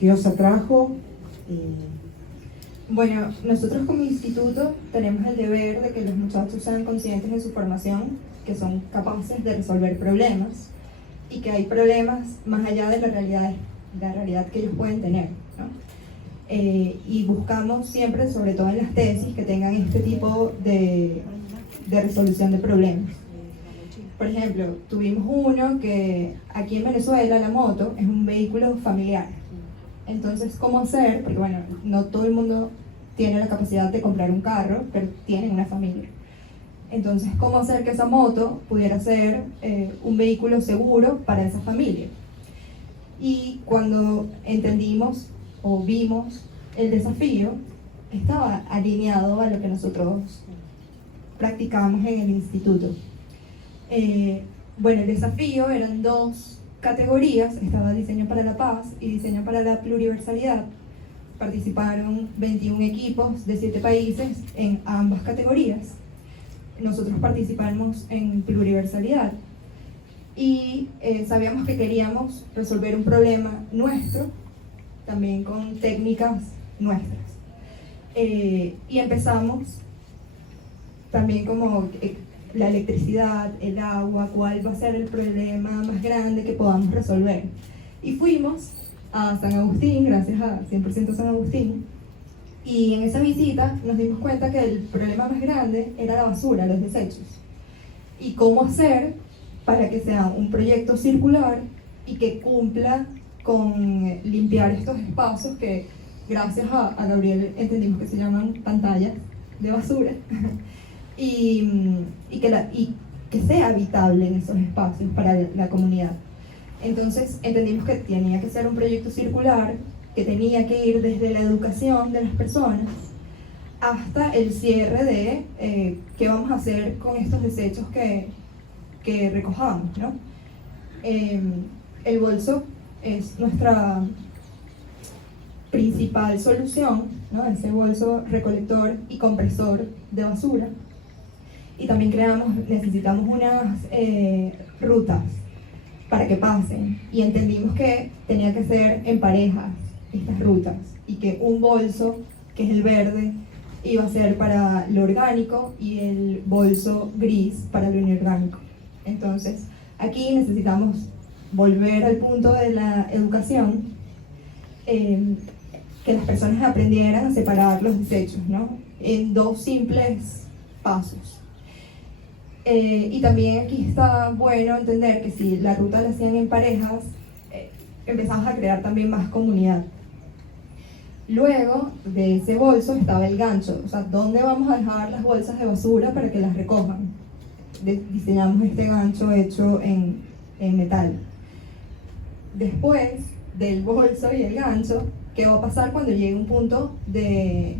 qué os atrajo. Bueno, nosotros como instituto tenemos el deber de que los muchachos sean conscientes de su formación, que son capaces de resolver problemas y que hay problemas más allá de la realidad que ellos pueden tener, ¿no? Y buscamos siempre, sobre todo en las tesis, que tengan este tipo de resolución de problemas. Por ejemplo, tuvimos uno que aquí en Venezuela la moto es un vehículo familiar. Entonces, ¿cómo hacer? Porque bueno, no todo el mundo tiene la capacidad de comprar un carro, pero tienen una familia. Entonces, ¿cómo hacer que esa moto pudiera ser un vehículo seguro para esa familia? Y cuando entendimos o vimos el desafío, estaba alineado a lo que nosotros practicamos en el instituto. Bueno, el desafío eran dos categorías, estaba diseño para la paz y diseño para la pluriversalidad. Participaron 21 equipos de 7 países en ambas categorías. Nosotros participamos en pluriversalidad y sabíamos que queríamos resolver un problema nuestro, también con técnicas nuestras. Y empezamos también como la electricidad, el agua, cuál va a ser el problema más grande que podamos resolver. Y fuimos a San Agustín, gracias a 100% San Agustín, y en esa visita nos dimos cuenta que el problema más grande era la basura, los desechos. Y cómo hacer para que sea un proyecto circular y que cumpla con limpiar estos espacios que gracias a Gabriel entendimos que se llaman pantallas de basura y que sea habitable en esos espacios para la comunidad. Entonces entendimos que tenía que ser un proyecto circular, que tenía que ir desde la educación de las personas hasta el cierre de qué vamos a hacer con estos desechos que recojamos, ¿no? El bolso es nuestra principal solución, ¿no? Ese bolso recolector y compresor de basura. Y también necesitamos unas rutas para que pasen, y entendimos que tenía que ser en parejas estas rutas, y que un bolso, que es el verde, iba a ser para lo orgánico y el bolso gris para lo inorgánico. Entonces, aquí necesitamos volver al punto de la educación, que las personas aprendieran a separar los desechos, ¿no? En 2 simples pasos. Y también aquí está bueno entender que si la ruta la hacían en parejas, empezamos a crear también más comunidad. Luego de ese bolso estaba el gancho, o sea, ¿dónde vamos a dejar las bolsas de basura para que las recojan? Diseñamos este gancho hecho en metal. Después del bolso y el gancho, ¿qué va a pasar cuando llegue un punto de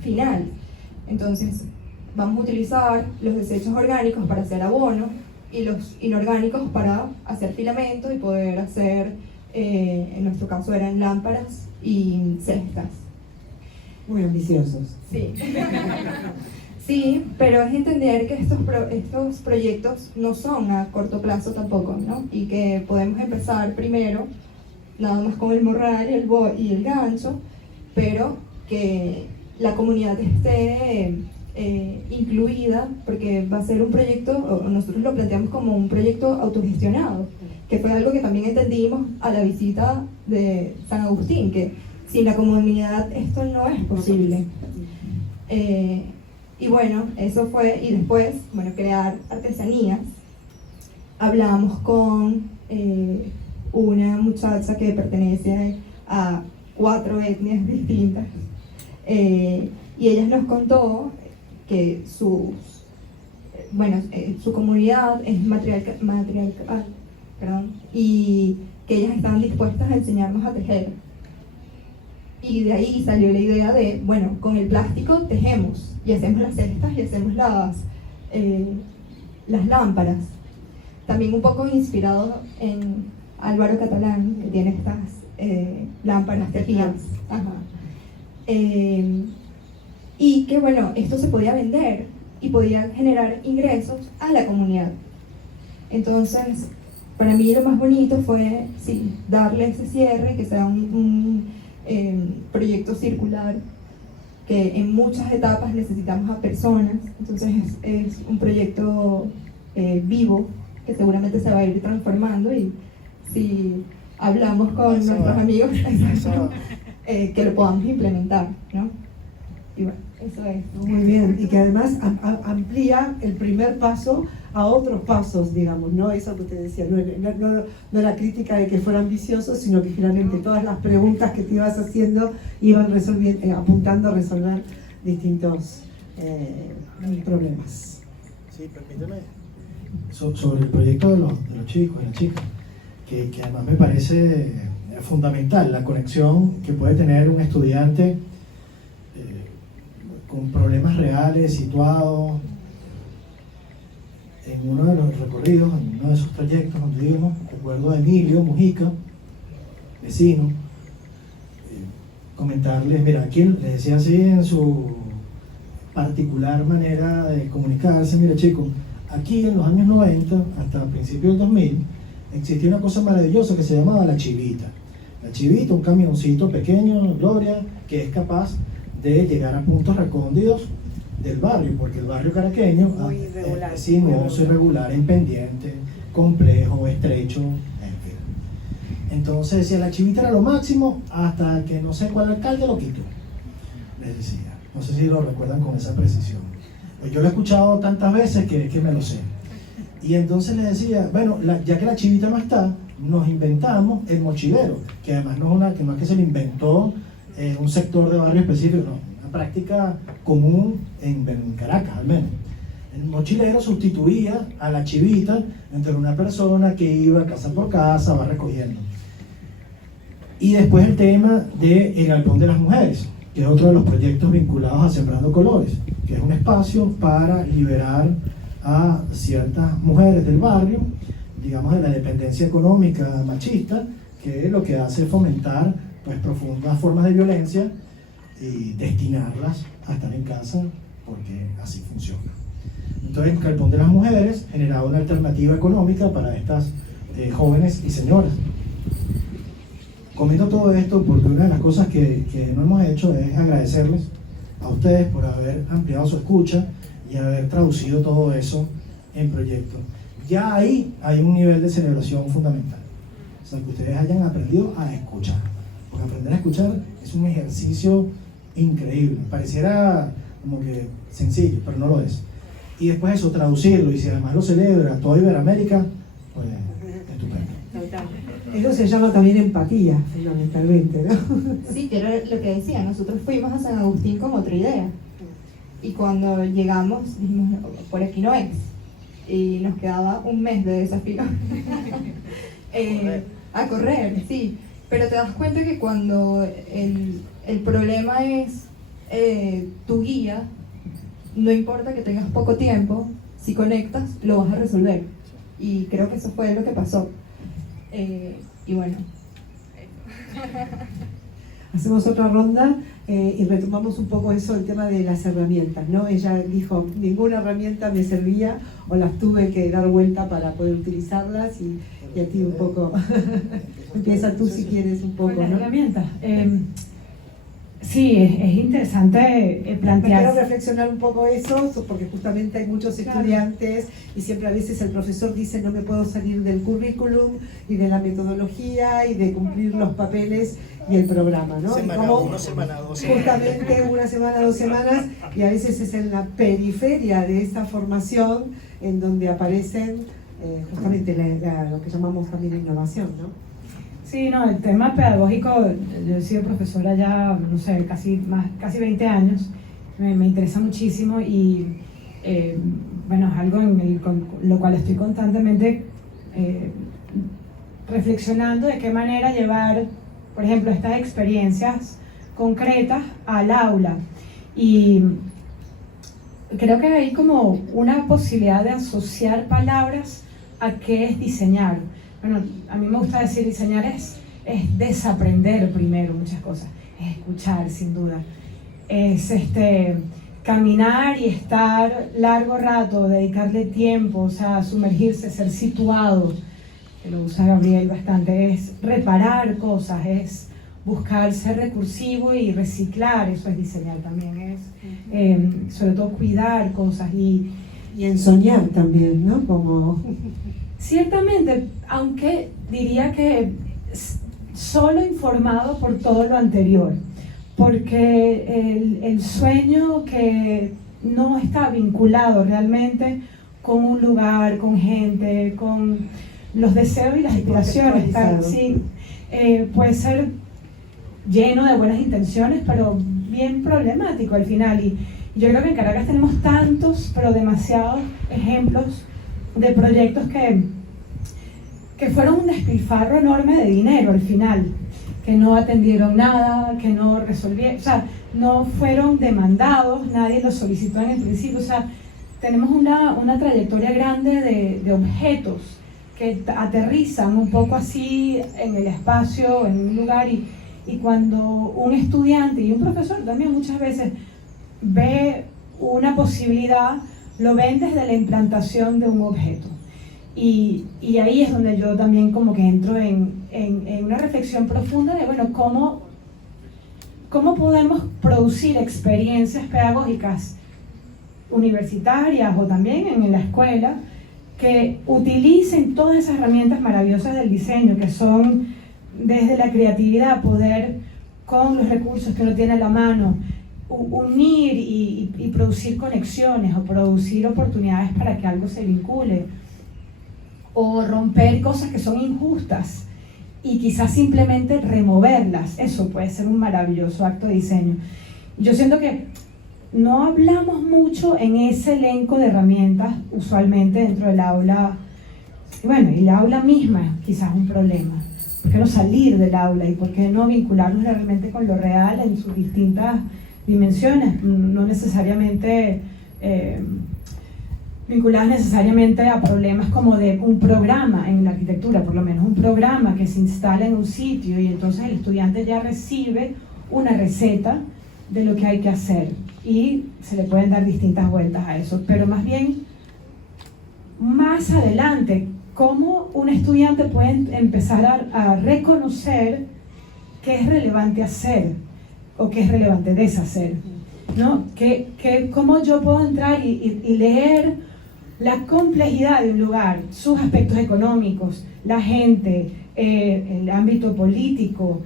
final? Entonces, vamos a utilizar los desechos orgánicos para hacer abono y los inorgánicos para hacer filamento y poder hacer, en nuestro caso eran lámparas y cestas. Muy ambiciosos. Sí. Sí, pero es entender que estos proyectos no son a corto plazo tampoco, ¿no? Y que podemos empezar primero, nada más con el morral y el gancho, pero que la comunidad esté incluida, porque va a ser un proyecto, o nosotros lo planteamos como un proyecto autogestionado, que fue algo que también entendimos a la visita de San Agustín, que sin la comunidad esto no es posible. Y bueno, eso fue, y después, bueno, crear artesanías. Hablamos con una muchacha que pertenece a 4 etnias distintas, y ella nos contó que su comunidad es matriarcal, perdón, y que ellas estaban dispuestas a enseñarnos a tejer. Y de ahí salió la idea de, bueno, con el plástico tejemos, y hacemos las cestas y hacemos las lámparas. También un poco inspirado en Álvaro Catalán, que tiene estas lámparas tejidas. Ajá. Y que bueno, esto se podía vender y podía generar ingresos a la comunidad. Entonces, para mí lo más bonito fue, sí, darle ese cierre, que sea un proyecto circular, que en muchas etapas necesitamos a personas. Entonces es un proyecto vivo, que seguramente se va a ir transformando, y si hablamos con nuestros amigos, que lo podamos implementar, ¿no? Y bueno, eso es. Muy bien, y que además amplía el primer paso a otros pasos, digamos, ¿no? Eso que te decía, no la crítica de que fuera ambicioso, sino que finalmente todas las preguntas que te ibas haciendo iban apuntando a resolver distintos problemas. Sí, permíteme. Sobre el proyecto de los chicos y las chicas, que además me parece fundamental la conexión que puede tener un estudiante con problemas reales situados en uno de los recorridos, en uno de esos trayectos donde íbamos. Recuerdo a Emilio Mujica, vecino, comentarles, mira, aquí les decía así en su particular manera de comunicarse, mira chicos, aquí en los años 90 hasta principios del 2000 existía una cosa maravillosa que se llamaba la chivita. La chivita, un camioncito pequeño, Gloria, que es capaz de llegar a puntos recónditos del barrio, porque el barrio caraqueño es sinuoso, irregular, en pendiente, complejo, estrecho, en fin. Entonces decía, la chivita era lo máximo hasta que no sé cuál alcalde lo quitó, les decía. No sé si lo recuerdan con esa precisión. Pues yo lo he escuchado tantas veces que me lo sé. Y entonces les decía, bueno, ya que la chivita no está, nos inventamos el mochilero, que además no es que se lo inventó un sector de barrio específico, no, una práctica común en Caracas al menos. El mochilero sustituía a la chivita entre una persona que iba casa por casa, va recogiendo. Y después el tema del Galpón de las Mujeres, que es otro de los proyectos vinculados a Sembrando Colores, que es un espacio para liberar a ciertas mujeres del barrio, digamos de la dependencia económica machista, que lo que hace es fomentar pues profundas formas de violencia y destinarlas a estar en casa, porque así funciona. Entonces el Galpón de las Mujeres generaba una alternativa económica para estas jóvenes y señoras. Comento todo esto porque una de las cosas que no hemos hecho es agradecerles a ustedes por haber ampliado su escucha y haber traducido todo eso en proyectos. Ya ahí hay un nivel de celebración fundamental. O sea, que ustedes hayan aprendido a escuchar. Porque aprender a escuchar es un ejercicio increíble. Pareciera como que sencillo, pero no lo es. Y después eso, traducirlo, y si además lo celebra toda Iberoamérica, pues estupendo. Eso se llama también empatía, fundamentalmente, ¿no? Sí, que era lo que decía, nosotros fuimos a San Agustín con otra idea. Y cuando llegamos, dijimos, por aquí no es. Y nos quedaba un mes de desafío. A correr, sí. Pero te das cuenta que cuando el problema es tu guía, no importa que tengas poco tiempo, si conectas, lo vas a resolver. Y creo que eso fue lo que pasó. Y bueno. Hacemos otra ronda y retomamos un poco eso, el tema de las herramientas, ¿no? Ella dijo, ninguna herramienta me servía o las tuve que dar vuelta para poder utilizarlas y a ti un poco. Empieza tú si quieres un poco, las ¿no? herramientas. Sí, es interesante plantear. Quiero reflexionar un poco eso, porque justamente hay muchos estudiantes y siempre a veces el profesor dice no me puedo salir del currículum y de la metodología y de cumplir los papeles y el programa, ¿no? Una semana, 2 semanas. Justamente una semana, 2 semanas, y a veces es en la periferia de esta formación en donde aparecen justamente lo que llamamos también innovación, ¿no? Sí, no, el tema pedagógico, yo he sido profesora ya, no sé, casi 20 años, me interesa muchísimo y bueno, es algo con lo cual estoy constantemente reflexionando de qué manera llevar, por ejemplo, estas experiencias concretas al aula. Y creo que hay como una posibilidad de asociar palabras a qué es diseñar. Bueno, a mí me gusta decir diseñar es desaprender primero muchas cosas, es escuchar sin duda, es caminar y estar largo rato, dedicarle tiempo, o sea, sumergirse, ser situado, que lo usa Gabriel bastante, es reparar cosas, es buscar ser recursivo y reciclar, eso es diseñar también, es sobre todo cuidar cosas y ensoñar también, ¿no? Como... Ciertamente, aunque diría que solo informado por todo lo anterior, porque el sueño que no está vinculado realmente con un lugar, con gente, con los deseos y las aspiraciones, sí, puede ser lleno de buenas intenciones, pero bien problemático al final. Y yo creo que en Caracas tenemos tantos, pero demasiados ejemplos de proyectos que fueron un despilfarro enorme de dinero al final, que no atendieron nada, que no resolvieron, o sea, no fueron demandados, nadie los solicitó en el principio. O sea, tenemos una trayectoria grande de objetos que aterrizan un poco así en el espacio, en un lugar, y cuando un estudiante y un profesor también muchas veces ve una posibilidad, lo ven desde la implantación de un objeto. Y ahí es donde yo también como que entro en una reflexión profunda de, bueno, ¿cómo podemos producir experiencias pedagógicas universitarias o también en la escuela que utilicen todas esas herramientas maravillosas del diseño, que son desde la creatividad, poder con los recursos que uno tiene a la mano unir y producir conexiones o producir oportunidades para que algo se vincule, o romper cosas que son injustas y quizás simplemente removerlas. Eso puede ser un maravilloso acto de diseño. Yo siento que no hablamos mucho en ese elenco de herramientas usualmente dentro del aula. Y bueno, y la aula misma quizás es un problema. ¿Por qué no salir del aula y por qué no vincularnos realmente con lo real en sus distintas dimensiones? No necesariamente vinculadas necesariamente a problemas como de un programa en la arquitectura, por lo menos un programa que se instala en un sitio y entonces el estudiante ya recibe una receta de lo que hay que hacer y se le pueden dar distintas vueltas a eso, pero más bien más adelante, cómo un estudiante puede empezar a reconocer qué es relevante hacer o qué es relevante deshacer, ¿no? Cómo yo puedo entrar y leer la complejidad de un lugar, sus aspectos económicos, la gente, el ámbito político,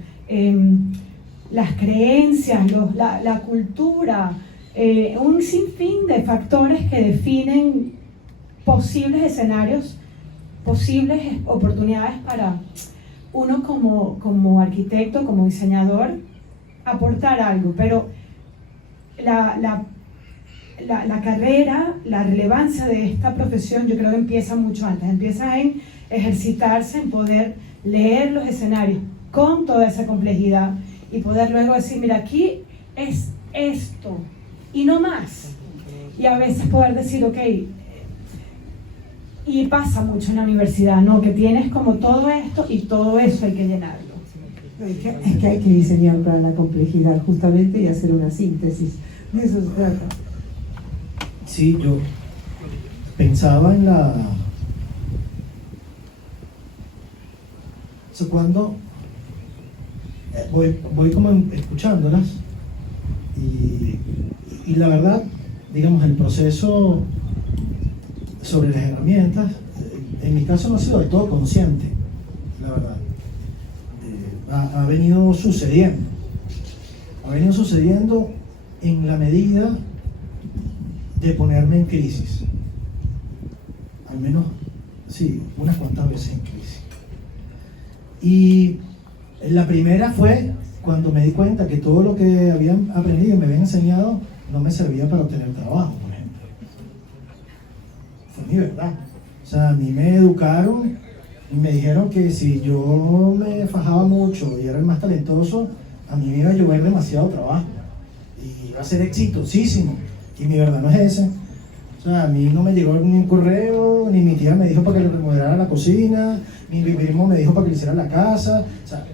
las creencias, la cultura, un sinfín de factores que definen posibles escenarios, posibles oportunidades para uno como arquitecto, como diseñador, aportar algo. Pero la carrera, la relevancia de esta profesión, yo creo que empieza mucho antes, empieza en ejercitarse, en poder leer los escenarios con toda esa complejidad y poder luego decir, mira, aquí es esto y no más. Y a veces poder decir, ok, y pasa mucho en la universidad, ¿no? Que tienes como todo esto y todo eso hay que llenarlo. Es que hay que diseñar para la complejidad justamente y hacer una síntesis. De eso se trata. Sí, yo pensaba en la... O sea, cuando voy como escuchándolas y la verdad, digamos, el proceso sobre las herramientas, en mi caso no ha sido del todo consciente, la verdad. Ha venido sucediendo en la medida de ponerme en crisis, al menos, sí, unas cuantas veces en crisis. Y la primera fue cuando me di cuenta que todo lo que habían aprendido y me habían enseñado no me servía para obtener trabajo, por ejemplo. Fue mi verdad. O sea, a mí me educaron y me dijeron que si yo me fajaba mucho y era el más talentoso, a mí me iba a llover demasiado trabajo y iba a ser exitosísimo. Y mi verdad no es esa. O sea, a mí no me llegó ni un correo, ni mi tía me dijo para que le remodelara la cocina, ni mi primo me dijo para que le hiciera la casa. O sea,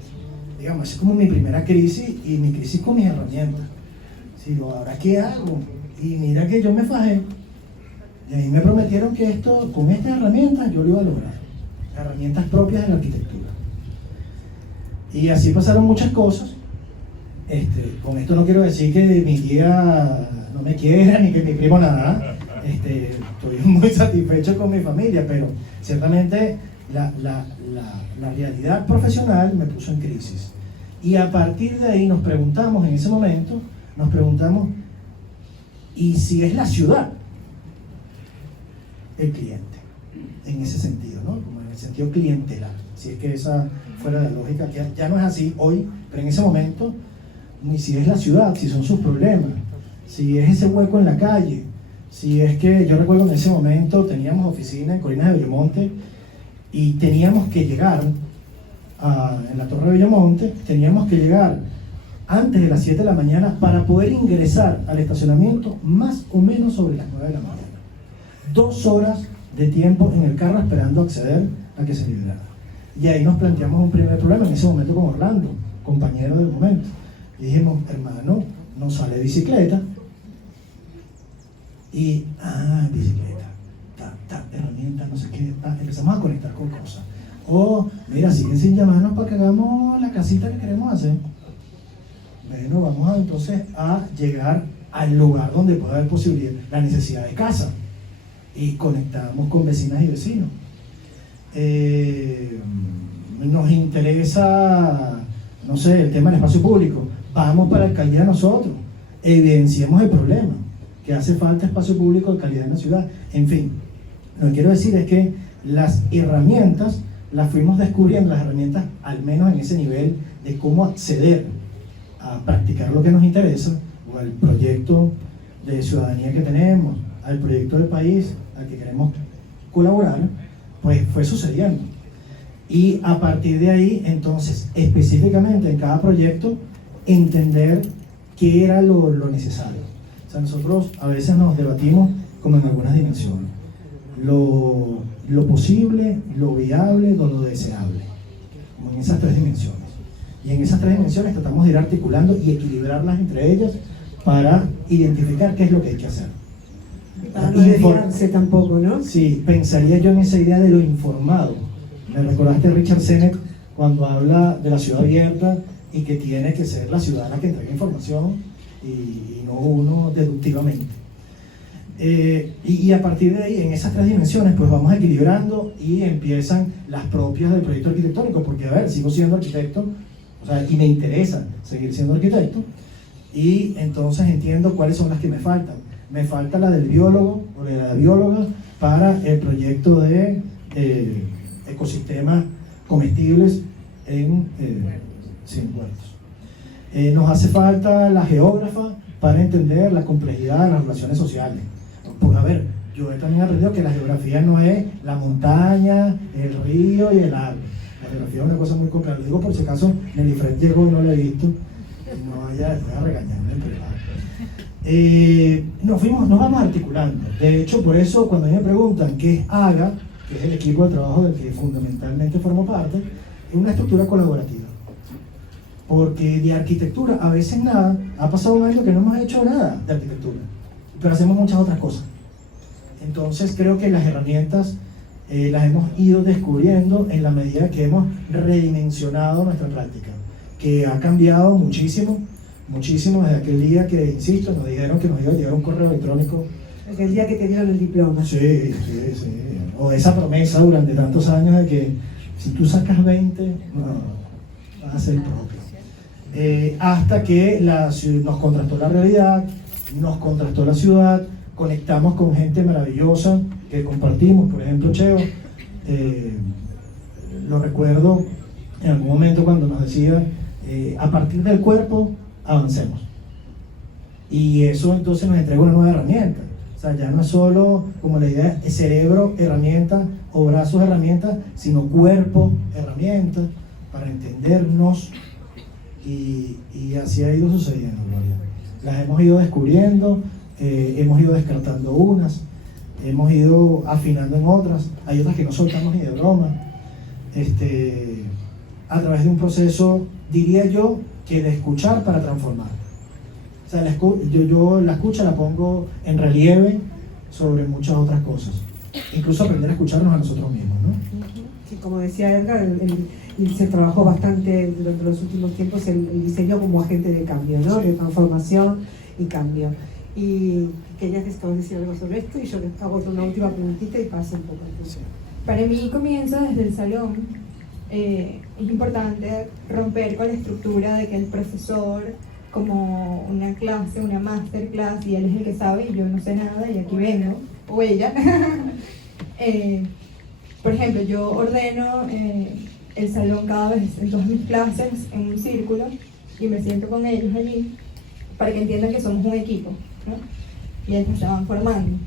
digamos, es como mi primera crisis y mi crisis con mis herramientas. Si digo, ¿ahora qué hago? Y mira que yo me fajé. Y a mí me prometieron que esto, con estas herramientas, yo lo iba a lograr. Herramientas propias de la arquitectura. Y así pasaron muchas cosas. Con esto no quiero decir que mi tía no me quiera, ni que mi primo nada. Estoy muy satisfecho con mi familia, pero ciertamente la realidad profesional me puso en crisis. Y a partir de ahí nos preguntamos, en ese momento, ¿y si es la ciudad el cliente? En ese sentido, ¿no? Como en el sentido clientelar. Si es que esa fuera la lógica, que ya no es así hoy, pero en ese momento, ni si es la ciudad, si son sus problemas, si es ese hueco en la calle, si es que yo recuerdo que en ese momento teníamos oficina en Colinas de Bellomonte y teníamos que llegar en la Torre de Bellomonte, teníamos que llegar antes de las 7 de la mañana para poder ingresar al estacionamiento más o menos sobre las 9 de la mañana. 2 horas de tiempo en el carro esperando acceder a que se liberara. Y ahí nos planteamos un primer problema en ese momento con Orlando, compañero del momento. Y dijimos, hermano, nos sale bicicleta. Y, bicicleta, herramientas, no sé qué, empezamos a conectar con cosas. Mira, siguen sin llamarnos para que hagamos la casita que queremos hacer. Bueno, vamos entonces a llegar al lugar donde puede haber posibilidad, la necesidad de casa. Y conectamos con vecinas y vecinos. Nos interesa, no sé, el tema del espacio público. Vamos para la alcaldía nosotros. Evidenciemos el problema, que hace falta espacio público de calidad en la ciudad. En fin, lo que quiero decir es que las herramientas las fuimos descubriendo, las herramientas al menos en ese nivel de cómo acceder a practicar lo que nos interesa, o al proyecto de ciudadanía que tenemos, al proyecto del país al que queremos colaborar, pues fue sucediendo. Y a partir de ahí, entonces, específicamente en cada proyecto, entender qué era lo necesario. O sea, nosotros a veces nos debatimos como en algunas dimensiones. Lo posible, lo viable, lo deseable. Como en esas 3 dimensiones. Y en esas 3 dimensiones tratamos de ir articulando y equilibrarlas entre ellas para identificar qué es lo que hay que hacer. Para no desviarse tampoco, ¿no? Sí, pensaría yo en esa idea de lo informado. Me recordaste a Richard Sennett cuando habla de la ciudad abierta y que tiene que ser la ciudad la que entrega información y no uno deductivamente. Y a partir de ahí, en esas 3 dimensiones, pues vamos equilibrando y empiezan las propias del proyecto arquitectónico, porque a ver, sigo siendo arquitecto, o sea, y me interesa seguir siendo arquitecto, y entonces entiendo cuáles son las que me faltan. Me falta la del biólogo o de la bióloga para el proyecto de ecosistemas comestibles en huertos. Nos hace falta la geógrafa para entender la complejidad de las relaciones sociales. Porque, a ver, yo he también aprendido que la geografía no es la montaña, el río y el árbol. La geografía es una cosa muy compleja. Lo digo por si acaso Nelifred llegó y no lo he visto. No vaya a regañarme en privado. Nos vamos articulando. De hecho, por eso cuando me preguntan qué es AGA, que es el equipo de trabajo del que fundamentalmente formo parte, es una estructura colaborativa. Porque de arquitectura a veces nada, ha pasado un año que no hemos hecho nada de arquitectura, pero hacemos muchas otras cosas. Entonces creo que las herramientas las hemos ido descubriendo en la medida que hemos redimensionado nuestra práctica, que ha cambiado muchísimo desde aquel día que, insisto, nos dijeron que nos iba a llegar un correo electrónico. El día que te dieron el diploma. Sí. O esa promesa durante tantos años de que si tú sacas 20, no, vas a ser propio. Hasta que nos contrastó la realidad, nos contrastó la ciudad, conectamos con gente maravillosa que compartimos, por ejemplo Cheo, lo recuerdo en algún momento cuando nos decía, a partir del cuerpo avancemos. Y eso entonces nos entrega una nueva herramienta. O sea, ya no es solo como la idea de cerebro, herramienta, o brazos, herramienta, sino cuerpo, herramienta, para entendernos. Y así ha ido sucediendo, Gloria. Las hemos ido descubriendo, hemos ido descartando unas, hemos ido afinando en otras, hay otras que no soltamos ni de broma, a través de un proceso, diría yo, que de escuchar para transformar. O sea, yo la escucha la pongo en relieve sobre muchas otras cosas, incluso aprender a escucharnos a nosotros mismos, ¿no? Sí, como decía Edgar, se trabajó bastante durante los últimos tiempos el diseño como agente de cambio, ¿no? De transformación y cambio. Y querías decir algo sobre esto y yo les hago una última preguntita y paso un poco. Para mí comienza desde el salón, es importante romper con la estructura de que el profesor, como una clase, una masterclass, y él es el que sabe y yo no sé nada y aquí vengo, o ella. Por ejemplo, yo ordeno el salón cada vez en todas mis clases en un círculo y me siento con ellos allí para que entiendan que somos un equipo, ¿no? Y ellos se van formando.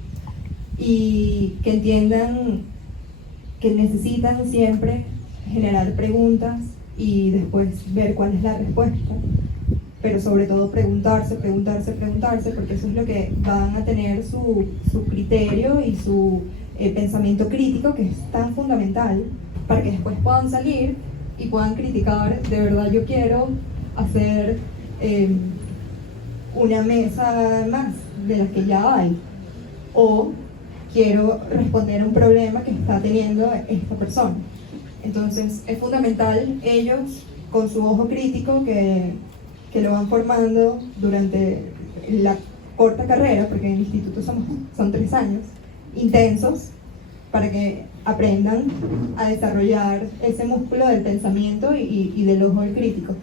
Y que entiendan que necesitan siempre generar preguntas y después ver cuál es la respuesta, pero sobre todo preguntarse, porque eso es lo que van a tener su criterio y su pensamiento crítico, que es tan fundamental para que después puedan salir y puedan criticar. De verdad, yo quiero hacer una mesa más de las que ya hay, o quiero responder a un problema que está teniendo esta persona. Entonces es fundamental ellos, con su ojo crítico, que lo van formando durante la corta carrera, porque en el instituto son 3 años intensos, para que aprendan a desarrollar ese músculo del pensamiento y del ojo crítico.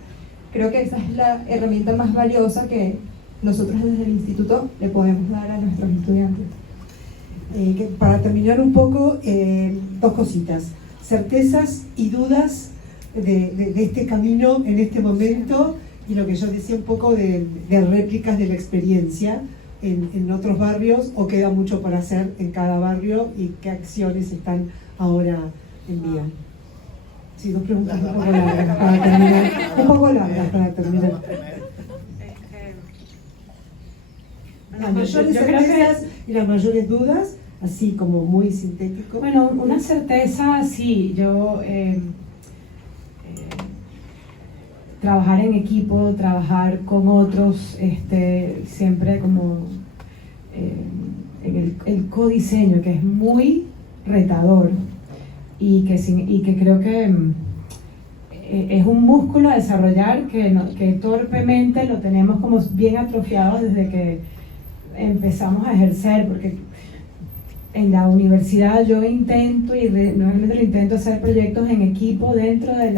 Creo que esa es la herramienta más valiosa que nosotros desde el instituto le podemos dar a nuestros estudiantes. Para terminar un poco, 2 cositas: certezas y dudas de este camino en este momento, y lo que yo decía un poco de réplicas de la experiencia en otros barrios, o queda mucho por hacer en cada barrio, y qué acciones están ahora en vía. Sí, 2 preguntas un poco largas para terminar. Un poco largas para terminar. Las mayores certezas y las mayores dudas, así como muy sintético. Bueno, una certeza, sí, yo trabajar en equipo, trabajar con otros, siempre como en el codiseño, que es muy retador y que creo que es un músculo a desarrollar que torpemente lo tenemos como bien atrofiado desde que empezamos a ejercer, porque en la universidad yo intento, y normalmente lo intento, hacer proyectos en equipo dentro de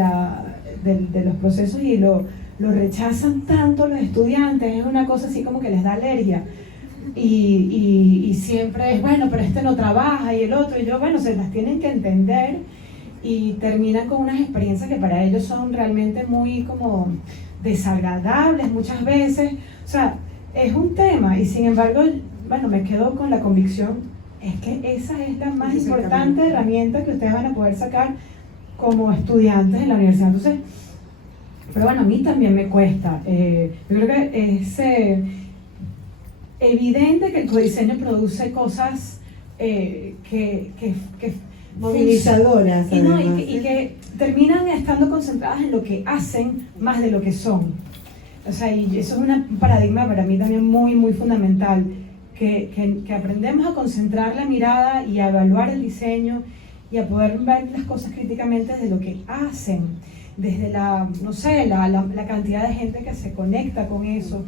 los procesos, y lo rechazan tanto los estudiantes, es una cosa así como que les da alergia, y siempre es, bueno, pero este no trabaja y el otro, y yo, bueno, se las tienen que entender, y terminan con unas experiencias que para ellos son realmente muy como desagradables muchas veces. O sea, es un tema, y sin embargo, bueno, me quedo con la convicción, es que esa es la más importante herramienta que ustedes van a poder sacar como estudiantes en la universidad. Entonces, pero bueno, a mí también me cuesta. Yo creo que es evidente que el codiseño produce cosas que movilizadoras, y que terminan estando concentradas en lo que hacen más de lo que son. O sea, y eso es un paradigma para mí también muy, muy fundamental, que aprendemos a concentrar la mirada y a evaluar el diseño y a poder ver las cosas críticamente desde lo que hacen, desde la cantidad de gente que se conecta con eso,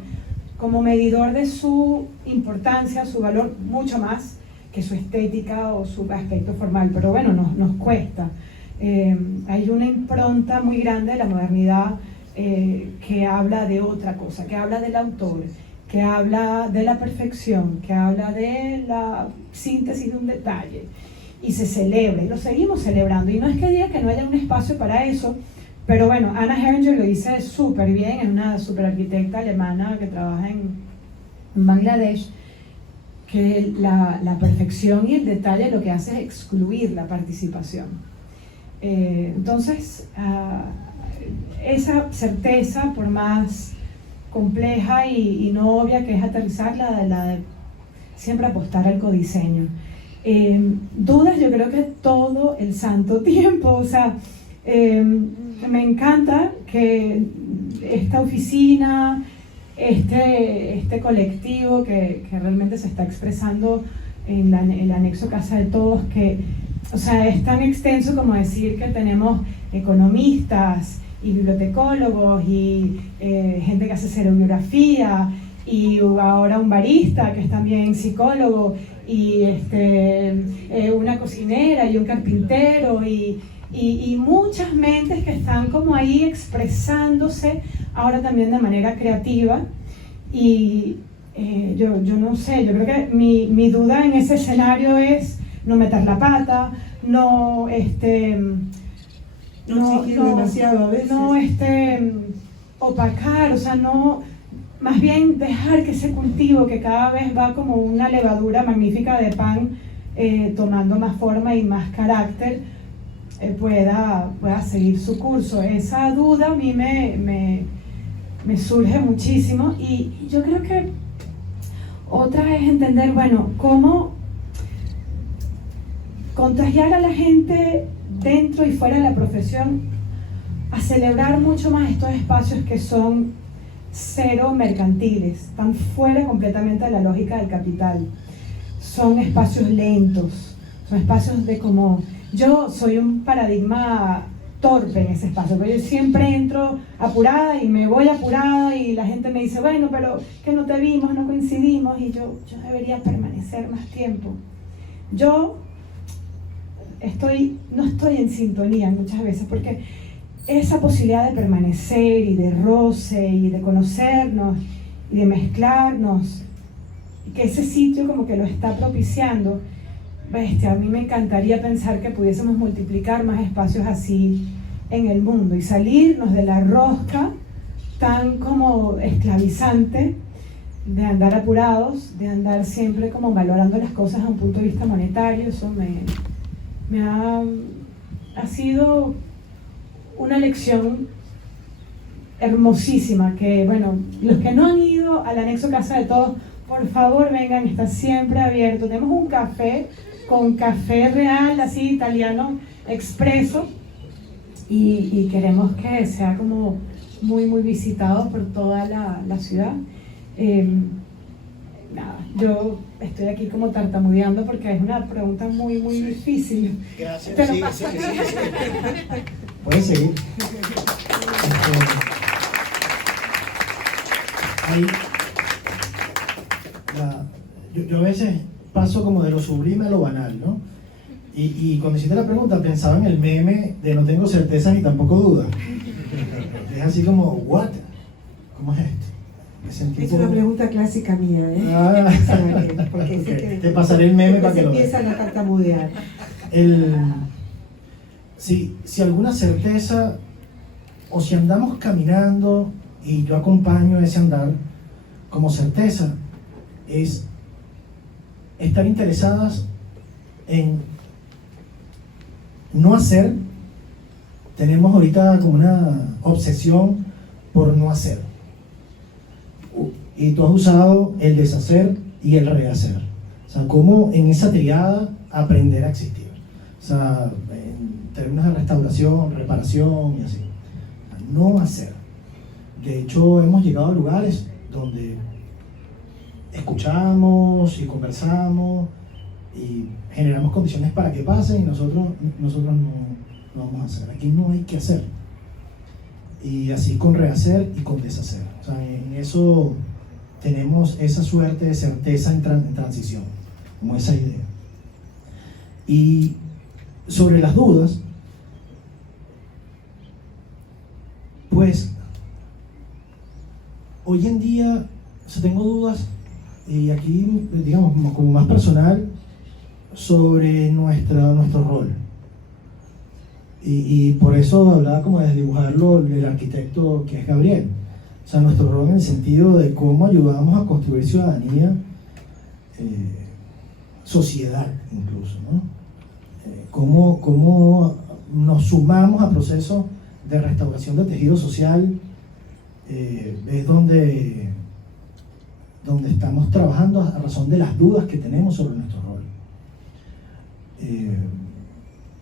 como medidor de su importancia, su valor, mucho más que su estética o su aspecto formal. Pero bueno, nos cuesta. Hay una impronta muy grande de la modernidad que habla de otra cosa, que habla del autor, que habla de la perfección, que habla de la síntesis de un detalle, y se celebra, y lo seguimos celebrando, y no es que diga que no haya un espacio para eso, pero bueno, Anna Heringer lo dice súper bien, es una super arquitecta alemana que trabaja en Bangladesh, que la perfección y el detalle lo que hace es excluir la participación. Entonces, esa certeza, por más compleja y no obvia que es aterrizar, la de siempre apostar al codiseño. Dudas, yo creo que todo el santo tiempo. O sea, me encanta que esta oficina, este colectivo que realmente se está expresando en el anexo Casa de Todos, que, o sea, es tan extenso como decir que tenemos economistas y bibliotecólogos y gente que hace serigrafía, y ahora un barista que es también psicólogo, y una cocinera y un carpintero, y y muchas mentes que están como ahí expresándose ahora también de manera creativa. Y yo no sé, yo creo que mi duda en ese escenario es no meter la pata, no exigir demasiado a veces. no opacar, o sea, no, más bien dejar que ese cultivo que cada vez va como una levadura magnífica de pan tomando más forma y más carácter pueda seguir su curso. Esa duda a mí me surge muchísimo, y yo creo que otra es entender, bueno, cómo contagiar a la gente dentro y fuera de la profesión a celebrar mucho más estos espacios que son cero mercantiles, están fuera completamente de la lógica del capital. Son espacios lentos, son espacios de como... Yo soy un paradigma torpe en ese espacio, porque yo siempre entro apurada y me voy apurada y la gente me dice, bueno, pero que no te vimos, no coincidimos, y yo debería permanecer más tiempo. Yo no estoy en sintonía muchas veces, porque esa posibilidad de permanecer y de roce y de conocernos y de mezclarnos, que ese sitio como que lo está propiciando, a mí me encantaría pensar que pudiésemos multiplicar más espacios así en el mundo y salirnos de la rosca tan como esclavizante de andar apurados, de andar siempre como valorando las cosas a un punto de vista monetario. Eso ha sido una lección hermosísima, que bueno, los que no han ido al anexo Casa de Todos, por favor vengan, está siempre abierto. Tenemos un café con café real, así italiano, expreso, y queremos que sea como muy visitado por toda la ciudad. Nada, yo estoy aquí como tartamudeando porque es una pregunta muy difícil. Gracias. Pero, Sigue. Puedes seguir. Yo a veces paso como de lo sublime a lo banal, ¿no? Y cuando hiciste la pregunta pensaba en el meme de no tengo certeza ni tampoco duda. Es así como, ¿what? ¿Cómo es esto? Me sentí Es una pregunta clásica mía, ¿eh? Porque sé que te pasaré el meme para que lo veas. empiezan a tartamudear. Si alguna certeza, o si andamos caminando y yo acompaño ese andar, como certeza, es estar interesadas en no hacer. Tenemos ahorita como una obsesión por no hacer. Y tú has usado el deshacer y el rehacer. O sea, cómo en esa triada aprender a existir. O sea, en términos de restauración, reparación y así. No hacer. De hecho, hemos llegado a lugares donde escuchamos y conversamos y generamos condiciones para que pasen, y nosotros no vamos a hacer. Aquí no hay que hacer. Y así con rehacer y con deshacer. O sea, en eso tenemos esa suerte de certeza en transición, como esa idea. Y sobre las dudas, pues hoy en día, o sea, tengo dudas, y aquí, digamos, como más personal, sobre nuestro rol. Y por eso hablaba como de desdibujarlo el arquitecto que es Gabriel. O sea, nuestro rol en el sentido de cómo ayudamos a construir ciudadanía, sociedad incluso, ¿no? Cómo nos sumamos a procesos de restauración del tejido social, es donde estamos trabajando a razón de las dudas que tenemos sobre nuestro rol.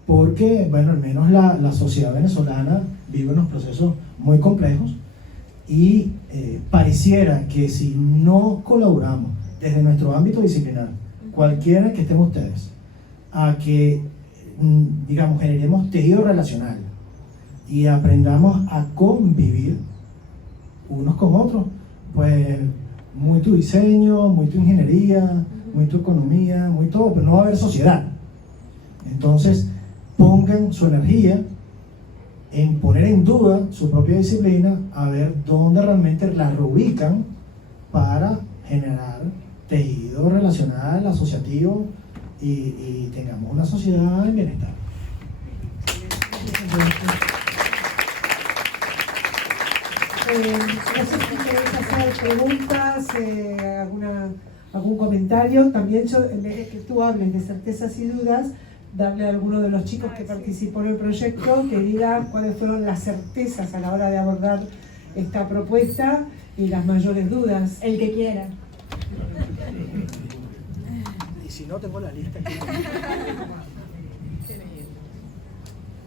Porque, bueno, al menos la sociedad venezolana vive unos procesos muy complejos y pareciera que si no colaboramos desde nuestro ámbito disciplinar, cualquiera que estemos ustedes, a que, digamos, generemos tejido relacional y aprendamos a convivir unos con otros, pues muy tu diseño, muy tu ingeniería, muy tu economía, muy todo, pero no va a haber sociedad. Entonces, pongan su energía en poner en duda su propia disciplina, a ver dónde realmente la reubican para generar tejido relacional, asociativo y tengamos una sociedad en bienestar. No sé si queréis hacer preguntas, algún comentario. También yo, en vez de que tú hables de certezas y dudas, darle a alguno de los chicos que participó en el proyecto que diga cuáles fueron las certezas a la hora de abordar esta propuesta y las mayores dudas. El que quiera. Y si no, tengo la lista aquí.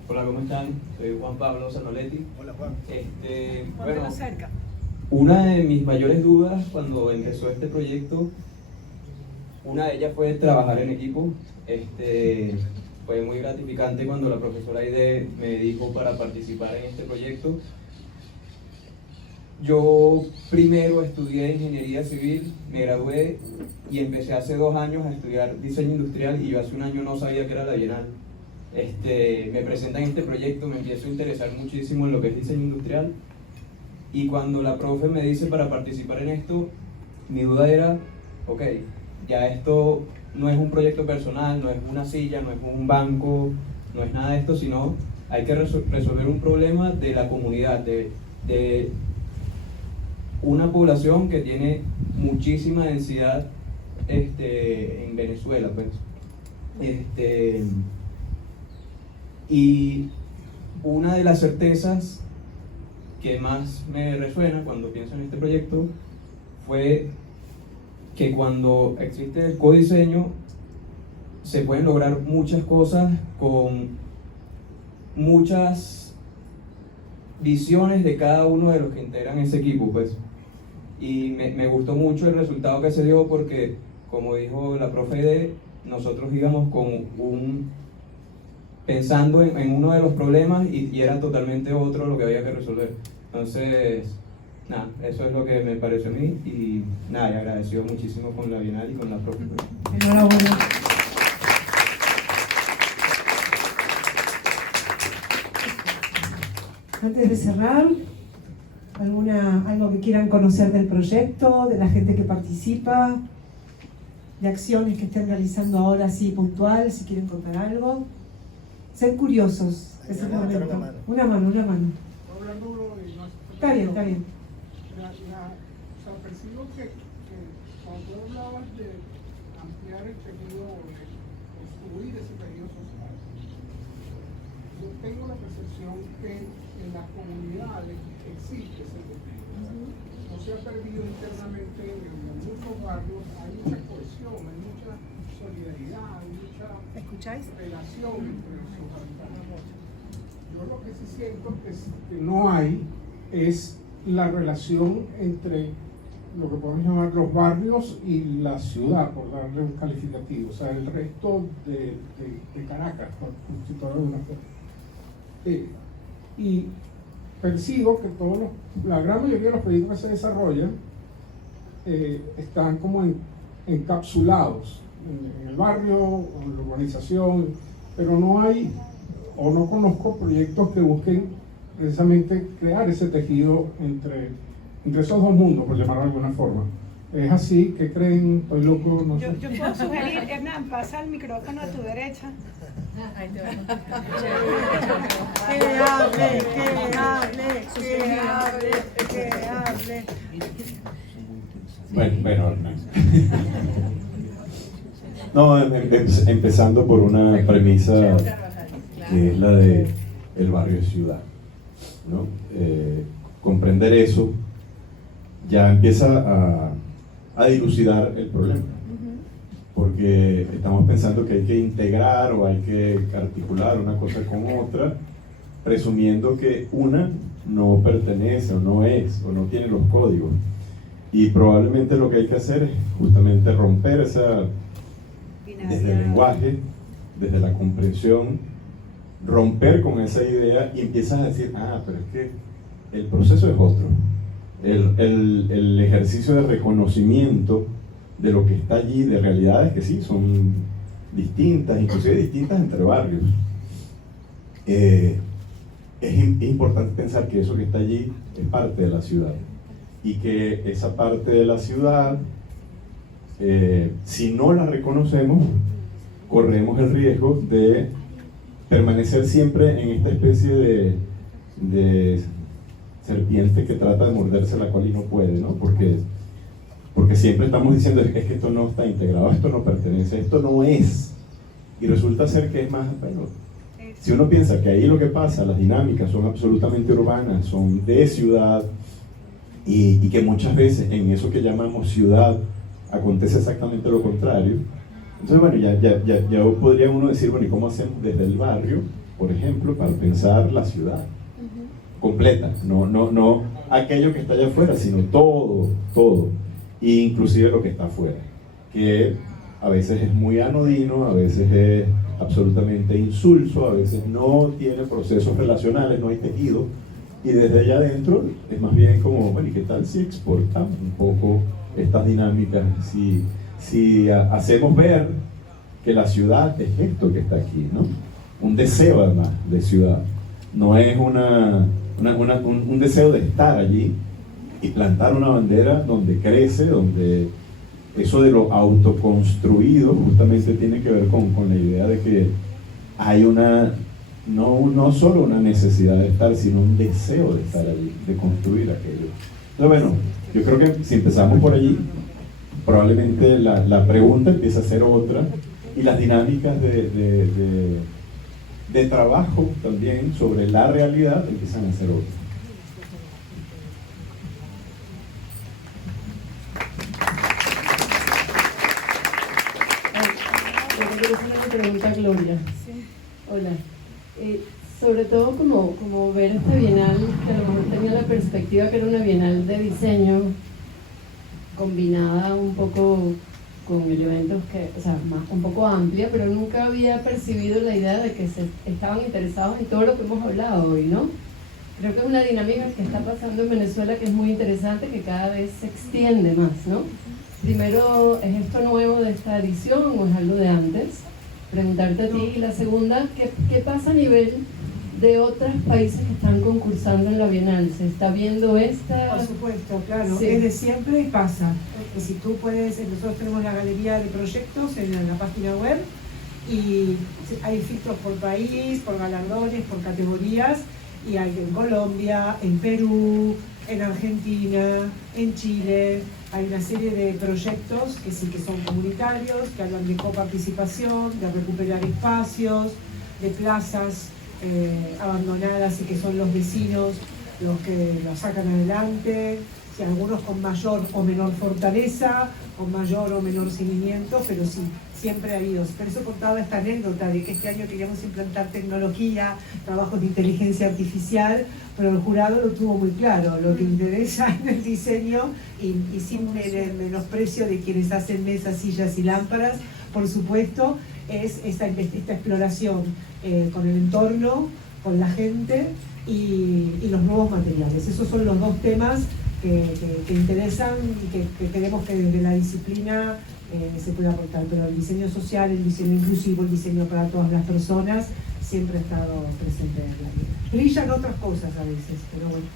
Hola, ¿cómo están? Soy Juan Pablo Zanoletti. Hola, Juan. Bueno, una de mis mayores dudas cuando empezó este proyecto, una de ellas fue trabajar en equipo. Fue muy gratificante cuando la profesora Aide me dijo para participar en este proyecto. Yo primero estudié ingeniería civil, me gradué y empecé hace 2 años a estudiar diseño industrial y yo hace 1 año no sabía qué era la Bienal. Me presentan este proyecto, me empiezo a interesar muchísimo en lo que es diseño industrial y cuando la profe me dice para participar en esto, mi duda era, ok, ya esto no es un proyecto personal, no es una silla, no es un banco, no es nada de esto, sino hay que resolver un problema de la comunidad, de una población que tiene muchísima densidad en Venezuela, pues. Y una de las certezas que más me resuena cuando pienso en este proyecto fue que cuando existe el codiseño se pueden lograr muchas cosas con muchas visiones de cada uno de los que integran ese equipo, pues. Y me gustó mucho el resultado que se dio porque, como dijo la profe Aide, nosotros íbamos pensando en uno de los problemas y era totalmente otro lo que había que resolver. Entonces, nada, eso es lo que me pareció a mí y nada, y agradecido muchísimo con la Bienal y con la profe. Enhorabuena. Antes de cerrar, algo que quieran conocer del proyecto, de la gente que participa, de acciones que estén realizando ahora así puntual, si quieren contar algo. Ser curiosos, es el momento. Una mano. Está bien. Percibo que cuando tú hablabas de ampliar el tejido, de construir ese tejido social, yo tengo la percepción que en las comunidades existe ese tejido. No se ha perdido internamente en muchos barrios, hay mucha cohesión, hay mucha solidaridad, hay mucha relación entre sus habitantes. Yo lo que sí siento que no hay es la relación entre lo que podemos llamar los barrios y la ciudad, por darle un calificativo, o sea, el resto de Caracas, por citarlo de una forma. Y percibo que la gran mayoría de los proyectos que se desarrollan están como encapsulados en el barrio, en la urbanización, pero no hay, o no conozco proyectos que busquen precisamente crear ese tejido entre esos dos mundos, por llamarlo de alguna forma. ¿Es así? ¿Qué creen? ¿Estoy loco? No sé. Yo puedo sugerir, Hernán, pasa el micrófono a tu derecha. Ahí te que hable. Bueno, Hernán. No, empezando por una premisa que es la de el barrio de ciudad, ¿no? Comprender eso ya empieza a dilucidar el problema, porque estamos pensando que hay que integrar o hay que articular una cosa con otra, presumiendo que una no pertenece o no es o no tiene los códigos, y probablemente lo que hay que hacer es justamente romper esa, desde el lenguaje, desde la comprensión, romper con esa idea y empiezas a decir, pero es que el proceso es otro. El ejercicio de reconocimiento de lo que está allí, de realidades que sí son distintas, inclusive distintas entre barrios, es importante pensar que eso que está allí es parte de la ciudad y que esa parte de la ciudad, si no la reconocemos, corremos el riesgo de permanecer siempre en esta especie de serpiente que trata de morderse la cola y no puede, ¿no? Porque siempre estamos diciendo es que esto no está integrado, esto no pertenece, esto no es. Y resulta ser que es más, bueno, si uno piensa que ahí lo que pasa, las dinámicas son absolutamente urbanas, son de ciudad, y que muchas veces en eso que llamamos ciudad acontece exactamente lo contrario. Entonces, bueno, ya podría uno decir, bueno, ¿y cómo hacemos desde el barrio, por ejemplo, para pensar la ciudad completa? No aquello que está allá afuera, sino todo, e inclusive lo que está afuera, que a veces es muy anodino, a veces es absolutamente insulso, a veces no tiene procesos relacionales, no hay tejido, y desde allá adentro es más bien como, bueno, ¿y qué tal si exportamos un poco estas dinámicas? Si hacemos ver que la ciudad es esto que está aquí, ¿no? Un deseo además de ciudad, no es un deseo de estar allí y plantar una bandera donde crece, donde eso de lo autoconstruido justamente tiene que ver con la idea de que hay no solo una necesidad de estar, sino un deseo de estar allí, de construir aquello. Entonces, bueno, yo creo que si empezamos por allí, probablemente la pregunta empieza a ser otra y las dinámicas de trabajo también sobre la realidad empiezan a ser otras. Quiero hacer una pregunta a Gloria. Hola. Sobre todo como ver esta bienal, que a lo mejor tenía la perspectiva que era una bienal de diseño combinada un poco con elementos un poco amplia, pero nunca había percibido la idea de que estaban interesados en todo lo que hemos hablado hoy, ¿no? Creo que es una dinámica que está pasando en Venezuela que es muy interesante, que cada vez se extiende más, ¿no? Primero, ¿es esto nuevo de esta edición o es algo de antes? Preguntarte a ti. Y la segunda, ¿qué pasa a nivel de otros países que están concursando en la Bienal? ¿Se está viendo esta? Por supuesto, claro, Sí. es de siempre y pasa. Y si tú puedes, nosotros tenemos la galería de proyectos en la página web y hay filtros por país, por galardones, por categorías, y hay en Colombia, en Perú, en Argentina, en Chile. Hay una serie de proyectos que sí que son comunitarios, que hablan de coparticipación, de recuperar espacios, de plazas abandonadas y que son los vecinos los que los sacan adelante, si algunos con mayor o menor fortaleza, con mayor o menor seguimiento, pero sí, siempre ha habido. Por eso contaba esta anécdota de que este año queríamos implantar tecnología, trabajos de inteligencia artificial, pero el jurado lo tuvo muy claro, lo que interesa en el diseño y sin menosprecio de quienes hacen mesas, sillas y lámparas, por supuesto, es esta exploración con el entorno, con la gente y los nuevos materiales. Esos son los dos temas que interesan y que queremos que desde la disciplina se pueda aportar, pero el diseño social, el diseño inclusivo, el diseño para todas las personas siempre ha estado presente en la vida. Brillan otras cosas a veces, pero bueno.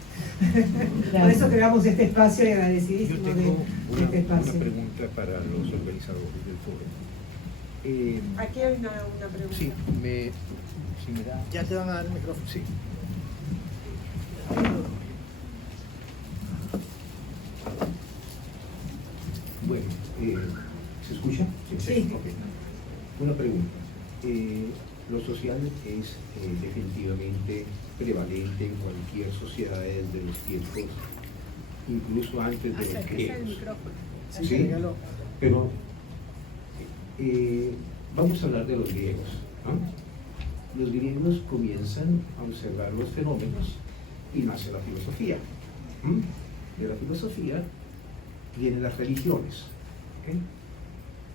Por eso creamos este espacio y agradecidísimo de este espacio. Una pregunta para los organizadores del foro. Aquí hay una pregunta. Sí, si me da... Ya te van a dar el micrófono. Sí. Bueno, ¿se escucha? Sí. Okay. Una pregunta. Lo social es definitivamente prevalente en cualquier sociedad desde los tiempos, incluso antes de los griegos. Sí, pero vamos a hablar de los griegos, ¿no? Los griegos comienzan a observar los fenómenos y nace la filosofía. De la filosofía vienen las religiones, ¿okay?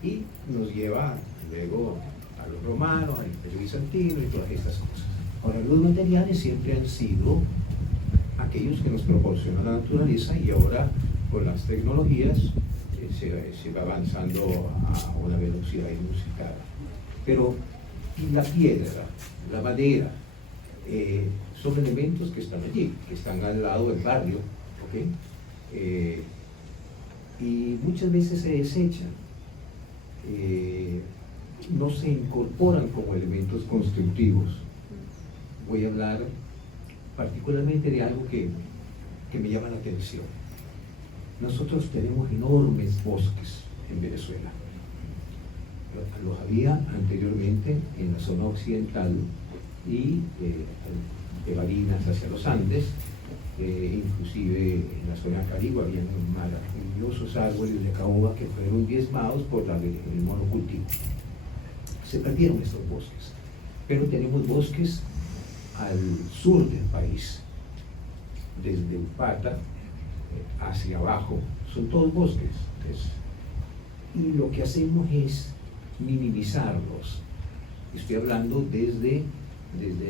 Y nos lleva luego a los romanos, al Imperio Bizantino y todas estas cosas. Ahora, los materiales siempre han sido aquellos que nos proporciona la naturaleza y ahora con las tecnologías se va avanzando a una velocidad inusitada. Pero y la piedra, la madera, son elementos que están allí, que están al lado del barrio, ¿ok? Y muchas veces se desechan, no se incorporan como elementos constructivos. Voy a hablar particularmente de algo que me llama la atención. Nosotros tenemos enormes bosques en Venezuela. Los había anteriormente en la zona occidental y de Barinas hacia los Andes, inclusive en la zona caribe había maravillosos árboles de caoba que fueron diezmados por el monocultivo. Se perdieron estos bosques, pero tenemos bosques al sur del país, desde Upata hacia abajo, son todos bosques. Y lo que hacemos es minimizarlos. Estoy hablando desde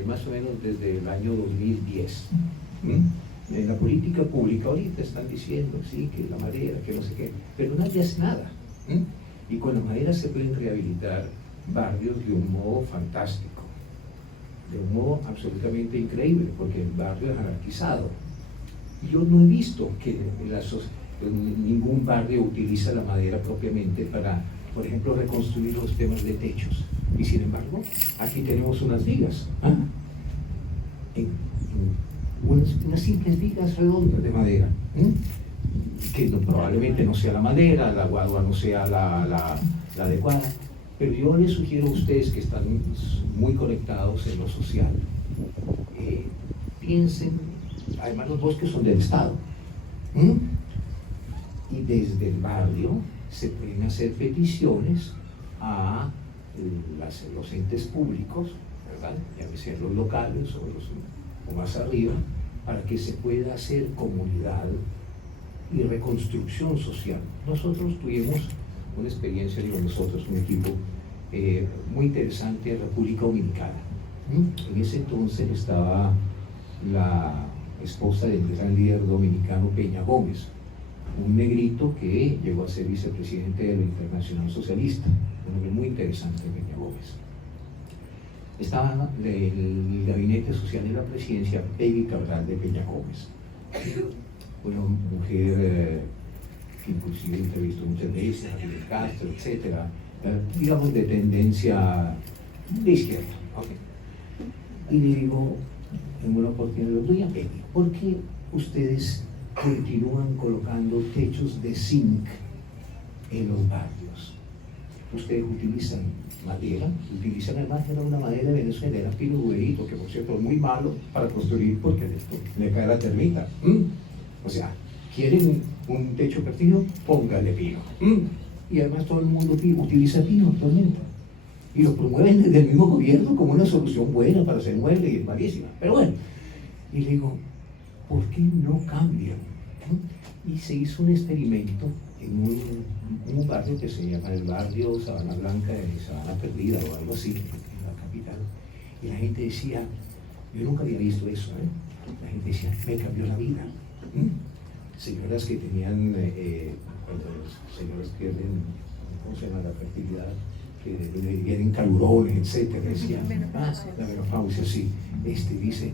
más o menos desde el año 2010. En la política pública ahorita están diciendo, sí, que la madera, que no sé qué, pero nadie hace nada. Y con la madera se pueden rehabilitar barrios de un modo fantástico, de un modo absolutamente increíble, porque el barrio es anarquizado. Yo no he visto que ningún barrio utiliza la madera propiamente para, por ejemplo, reconstruir los temas de techos. Y sin embargo, aquí tenemos unas vigas, unas simples vigas redondas de madera, que probablemente no sea la madera, la guadua no sea la adecuada, pero yo les sugiero a ustedes que están muy conectados en lo social, piensen, además los bosques son del Estado, y desde el barrio se pueden hacer peticiones a los entes públicos, ¿verdad? Ya sean los locales o más arriba, para que se pueda hacer comunidad y reconstrucción social. Nosotros tuvimos una experiencia, un equipo muy interesante en República Dominicana. En ese entonces estaba la esposa del gran líder dominicano Peña Gómez, un negrito que llegó a ser vicepresidente de la Internacional Socialista, un hombre muy interesante, Peña Gómez. Estaba el gabinete social de la presidencia Peggy Cabral de Peña Gómez, una mujer que inclusive entrevistó muchas veces a Fidel Castro, etcétera, digamos de tendencia de izquierda. Okay. Y le digo en una oportunidad, doña Peggy, ¿por qué ustedes continúan colocando techos de zinc en los barrios? Ustedes utilizan madera, utilizan además una madera venezolana, pino duerito, que por cierto es muy malo para construir porque le cae la termita. O sea, quieren un techo partido, póngale pino. Y además todo el mundo utiliza pino actualmente. Y lo promueven desde el mismo gobierno como una solución buena para hacer muebles y es malísima. Pero bueno, y le digo, ¿por qué no cambian? Y se hizo un experimento en un barrio que se llama el barrio Sabana Blanca de Sabana Perdida o algo así, en la capital. Y la gente decía, yo nunca había visto eso, la gente decía, me cambió la vida. Señoras que tenían, señoras que ¿cómo se llama? La fertilidad, que vienen calurones, etcétera, decían, la menopausia, sí, dice,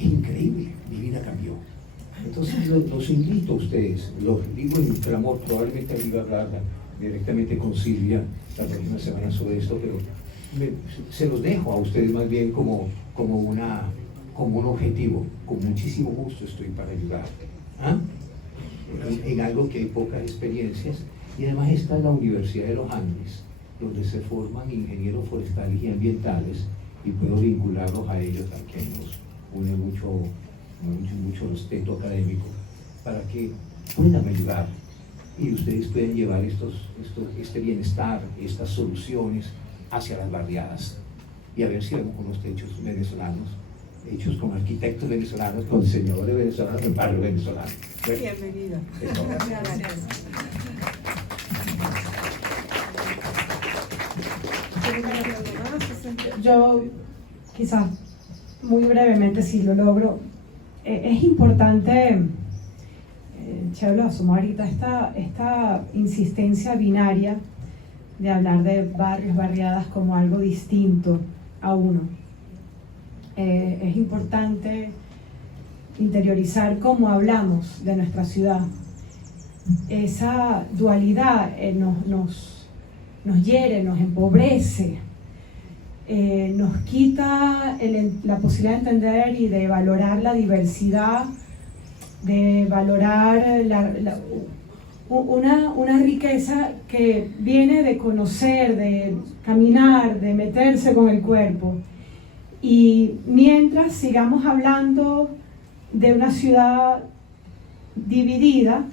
increíble, mi vida cambió. Entonces los invito a ustedes, los digo en clamor, probablemente iba a hablar directamente con Silvia la próxima semana sobre esto, pero se los dejo a ustedes más bien como un objetivo. Con muchísimo gusto estoy para ayudar en algo que hay pocas experiencias, y además está la Universidad de los Andes, donde se forman ingenieros forestales y ambientales, y puedo vincularlos a ellos, a quien nos une mucho respeto académico, para que puedan ayudar y ustedes pueden llevar este bienestar, estas soluciones hacia las barriadas, y a ver si vemos unos techos venezolanos, hechos con arquitectos venezolanos, con diseñadores venezolanos en barrio venezolano. Bienvenida. Yo quizás muy brevemente, si lo logro, es importante, Cheo lo asomó ahorita, esta insistencia binaria de hablar de barrios, barriadas como algo distinto a uno. es importante interiorizar cómo hablamos de nuestra ciudad. Esa dualidad nos hiere, nos empobrece, nos quita la posibilidad de entender y de valorar la diversidad, de valorar una riqueza que viene de conocer, de caminar, de meterse con el cuerpo. Y mientras sigamos hablando de una ciudad dividida,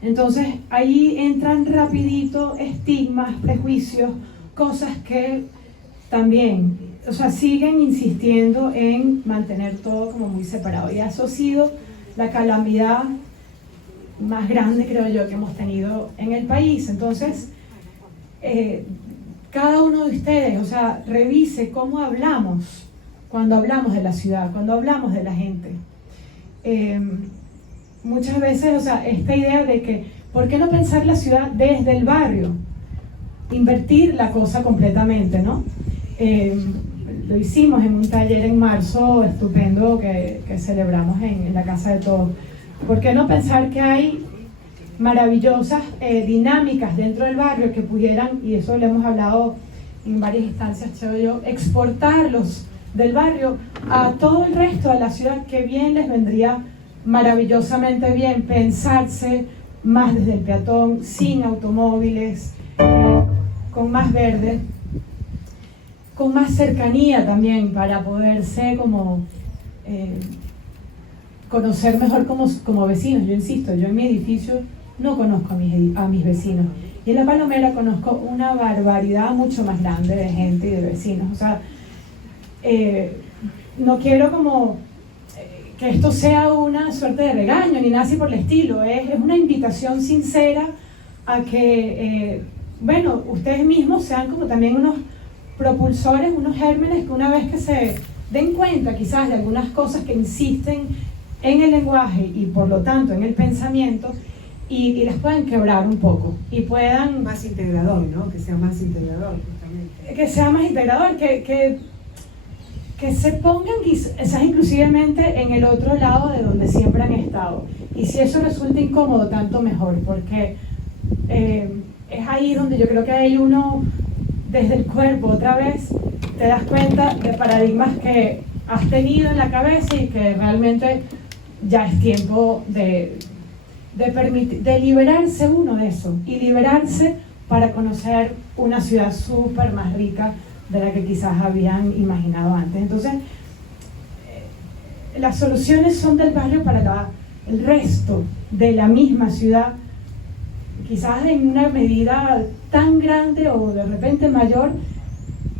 entonces ahí entran rapidito estigmas, prejuicios, cosas que también, o sea, siguen insistiendo en mantener todo como muy separado. Y eso ha sido la calamidad más grande, creo yo, que hemos tenido en el país. Entonces, cada uno de ustedes, o sea, revise cómo hablamos cuando hablamos de la ciudad, cuando hablamos de la gente. Muchas veces, o sea, esta idea de que, ¿por qué no pensar la ciudad desde el barrio? Invertir la cosa completamente, ¿no? Lo hicimos en un taller en marzo estupendo que celebramos en la Casa de Todos. ¿Por qué no pensar que hay maravillosas dinámicas dentro del barrio que pudieran, y eso lo hemos hablado en varias instancias, creo yo, exportarlos del barrio a todo el resto de la ciudad? Que bien les vendría maravillosamente bien pensarse más desde el peatón, sin automóviles, con más verde, con más cercanía también, para poderse como conocer mejor como vecinos. Yo insisto, yo en mi edificio no conozco a mis vecinos, y en La Palomera conozco una barbaridad mucho más grande de gente y de vecinos. O sea, no quiero como que esto sea una suerte de regaño ni nada así por el estilo, es una invitación sincera a que, bueno, ustedes mismos sean como también unos propulsores, unos gérmenes que una vez que se den cuenta quizás de algunas cosas que insisten en el lenguaje y por lo tanto en el pensamiento, y las puedan quebrar un poco y puedan... Más integrador, ¿no? Que sea más integrador, justamente. Que sea más integrador, que se pongan quizás inclusivemente en el otro lado de donde siempre han estado. Y si eso resulta incómodo, tanto mejor, porque es ahí donde yo creo que hay uno, desde el cuerpo, otra vez, te das cuenta de paradigmas que has tenido en la cabeza y que realmente ya es tiempo de liberarse uno de eso, y liberarse para conocer una ciudad súper más rica de la que quizás habían imaginado antes. Entonces, las soluciones son del barrio para el resto de la misma ciudad, quizás en una medida tan grande o de repente mayor,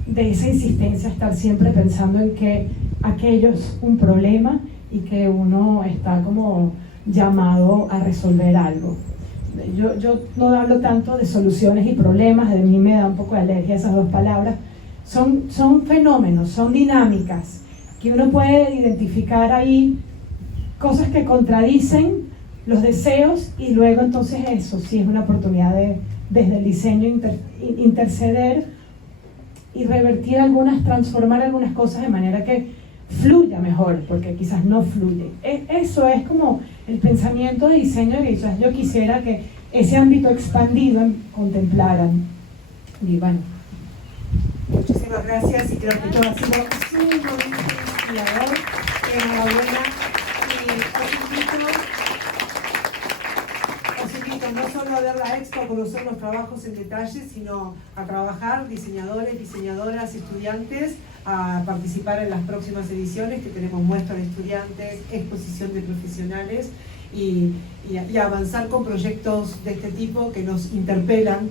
de esa insistencia, estar siempre pensando en que aquello es un problema y que uno está como llamado a resolver algo. Yo no hablo tanto de soluciones y problemas, de mí me da un poco de alergia esas dos palabras. Son fenómenos, son dinámicas que uno puede identificar ahí, cosas que contradicen los deseos, y luego entonces eso sí es una oportunidad de, desde el diseño, interceder y revertir transformar algunas cosas de manera que fluya mejor, porque quizás no fluye. Eso es como el pensamiento de diseño que quizás yo quisiera que ese ámbito expandido contemplaran. Y bueno, muchísimas gracias, y creo que todo ha sido sumamente inspirador. Enhorabuena, y os invito no solo a ver la expo, a conocer los trabajos en detalle, sino a trabajar, diseñadores, diseñadoras, estudiantes, a participar en las próximas ediciones que tenemos muestra de estudiantes, exposición de profesionales, y avanzar con proyectos de este tipo que nos interpelan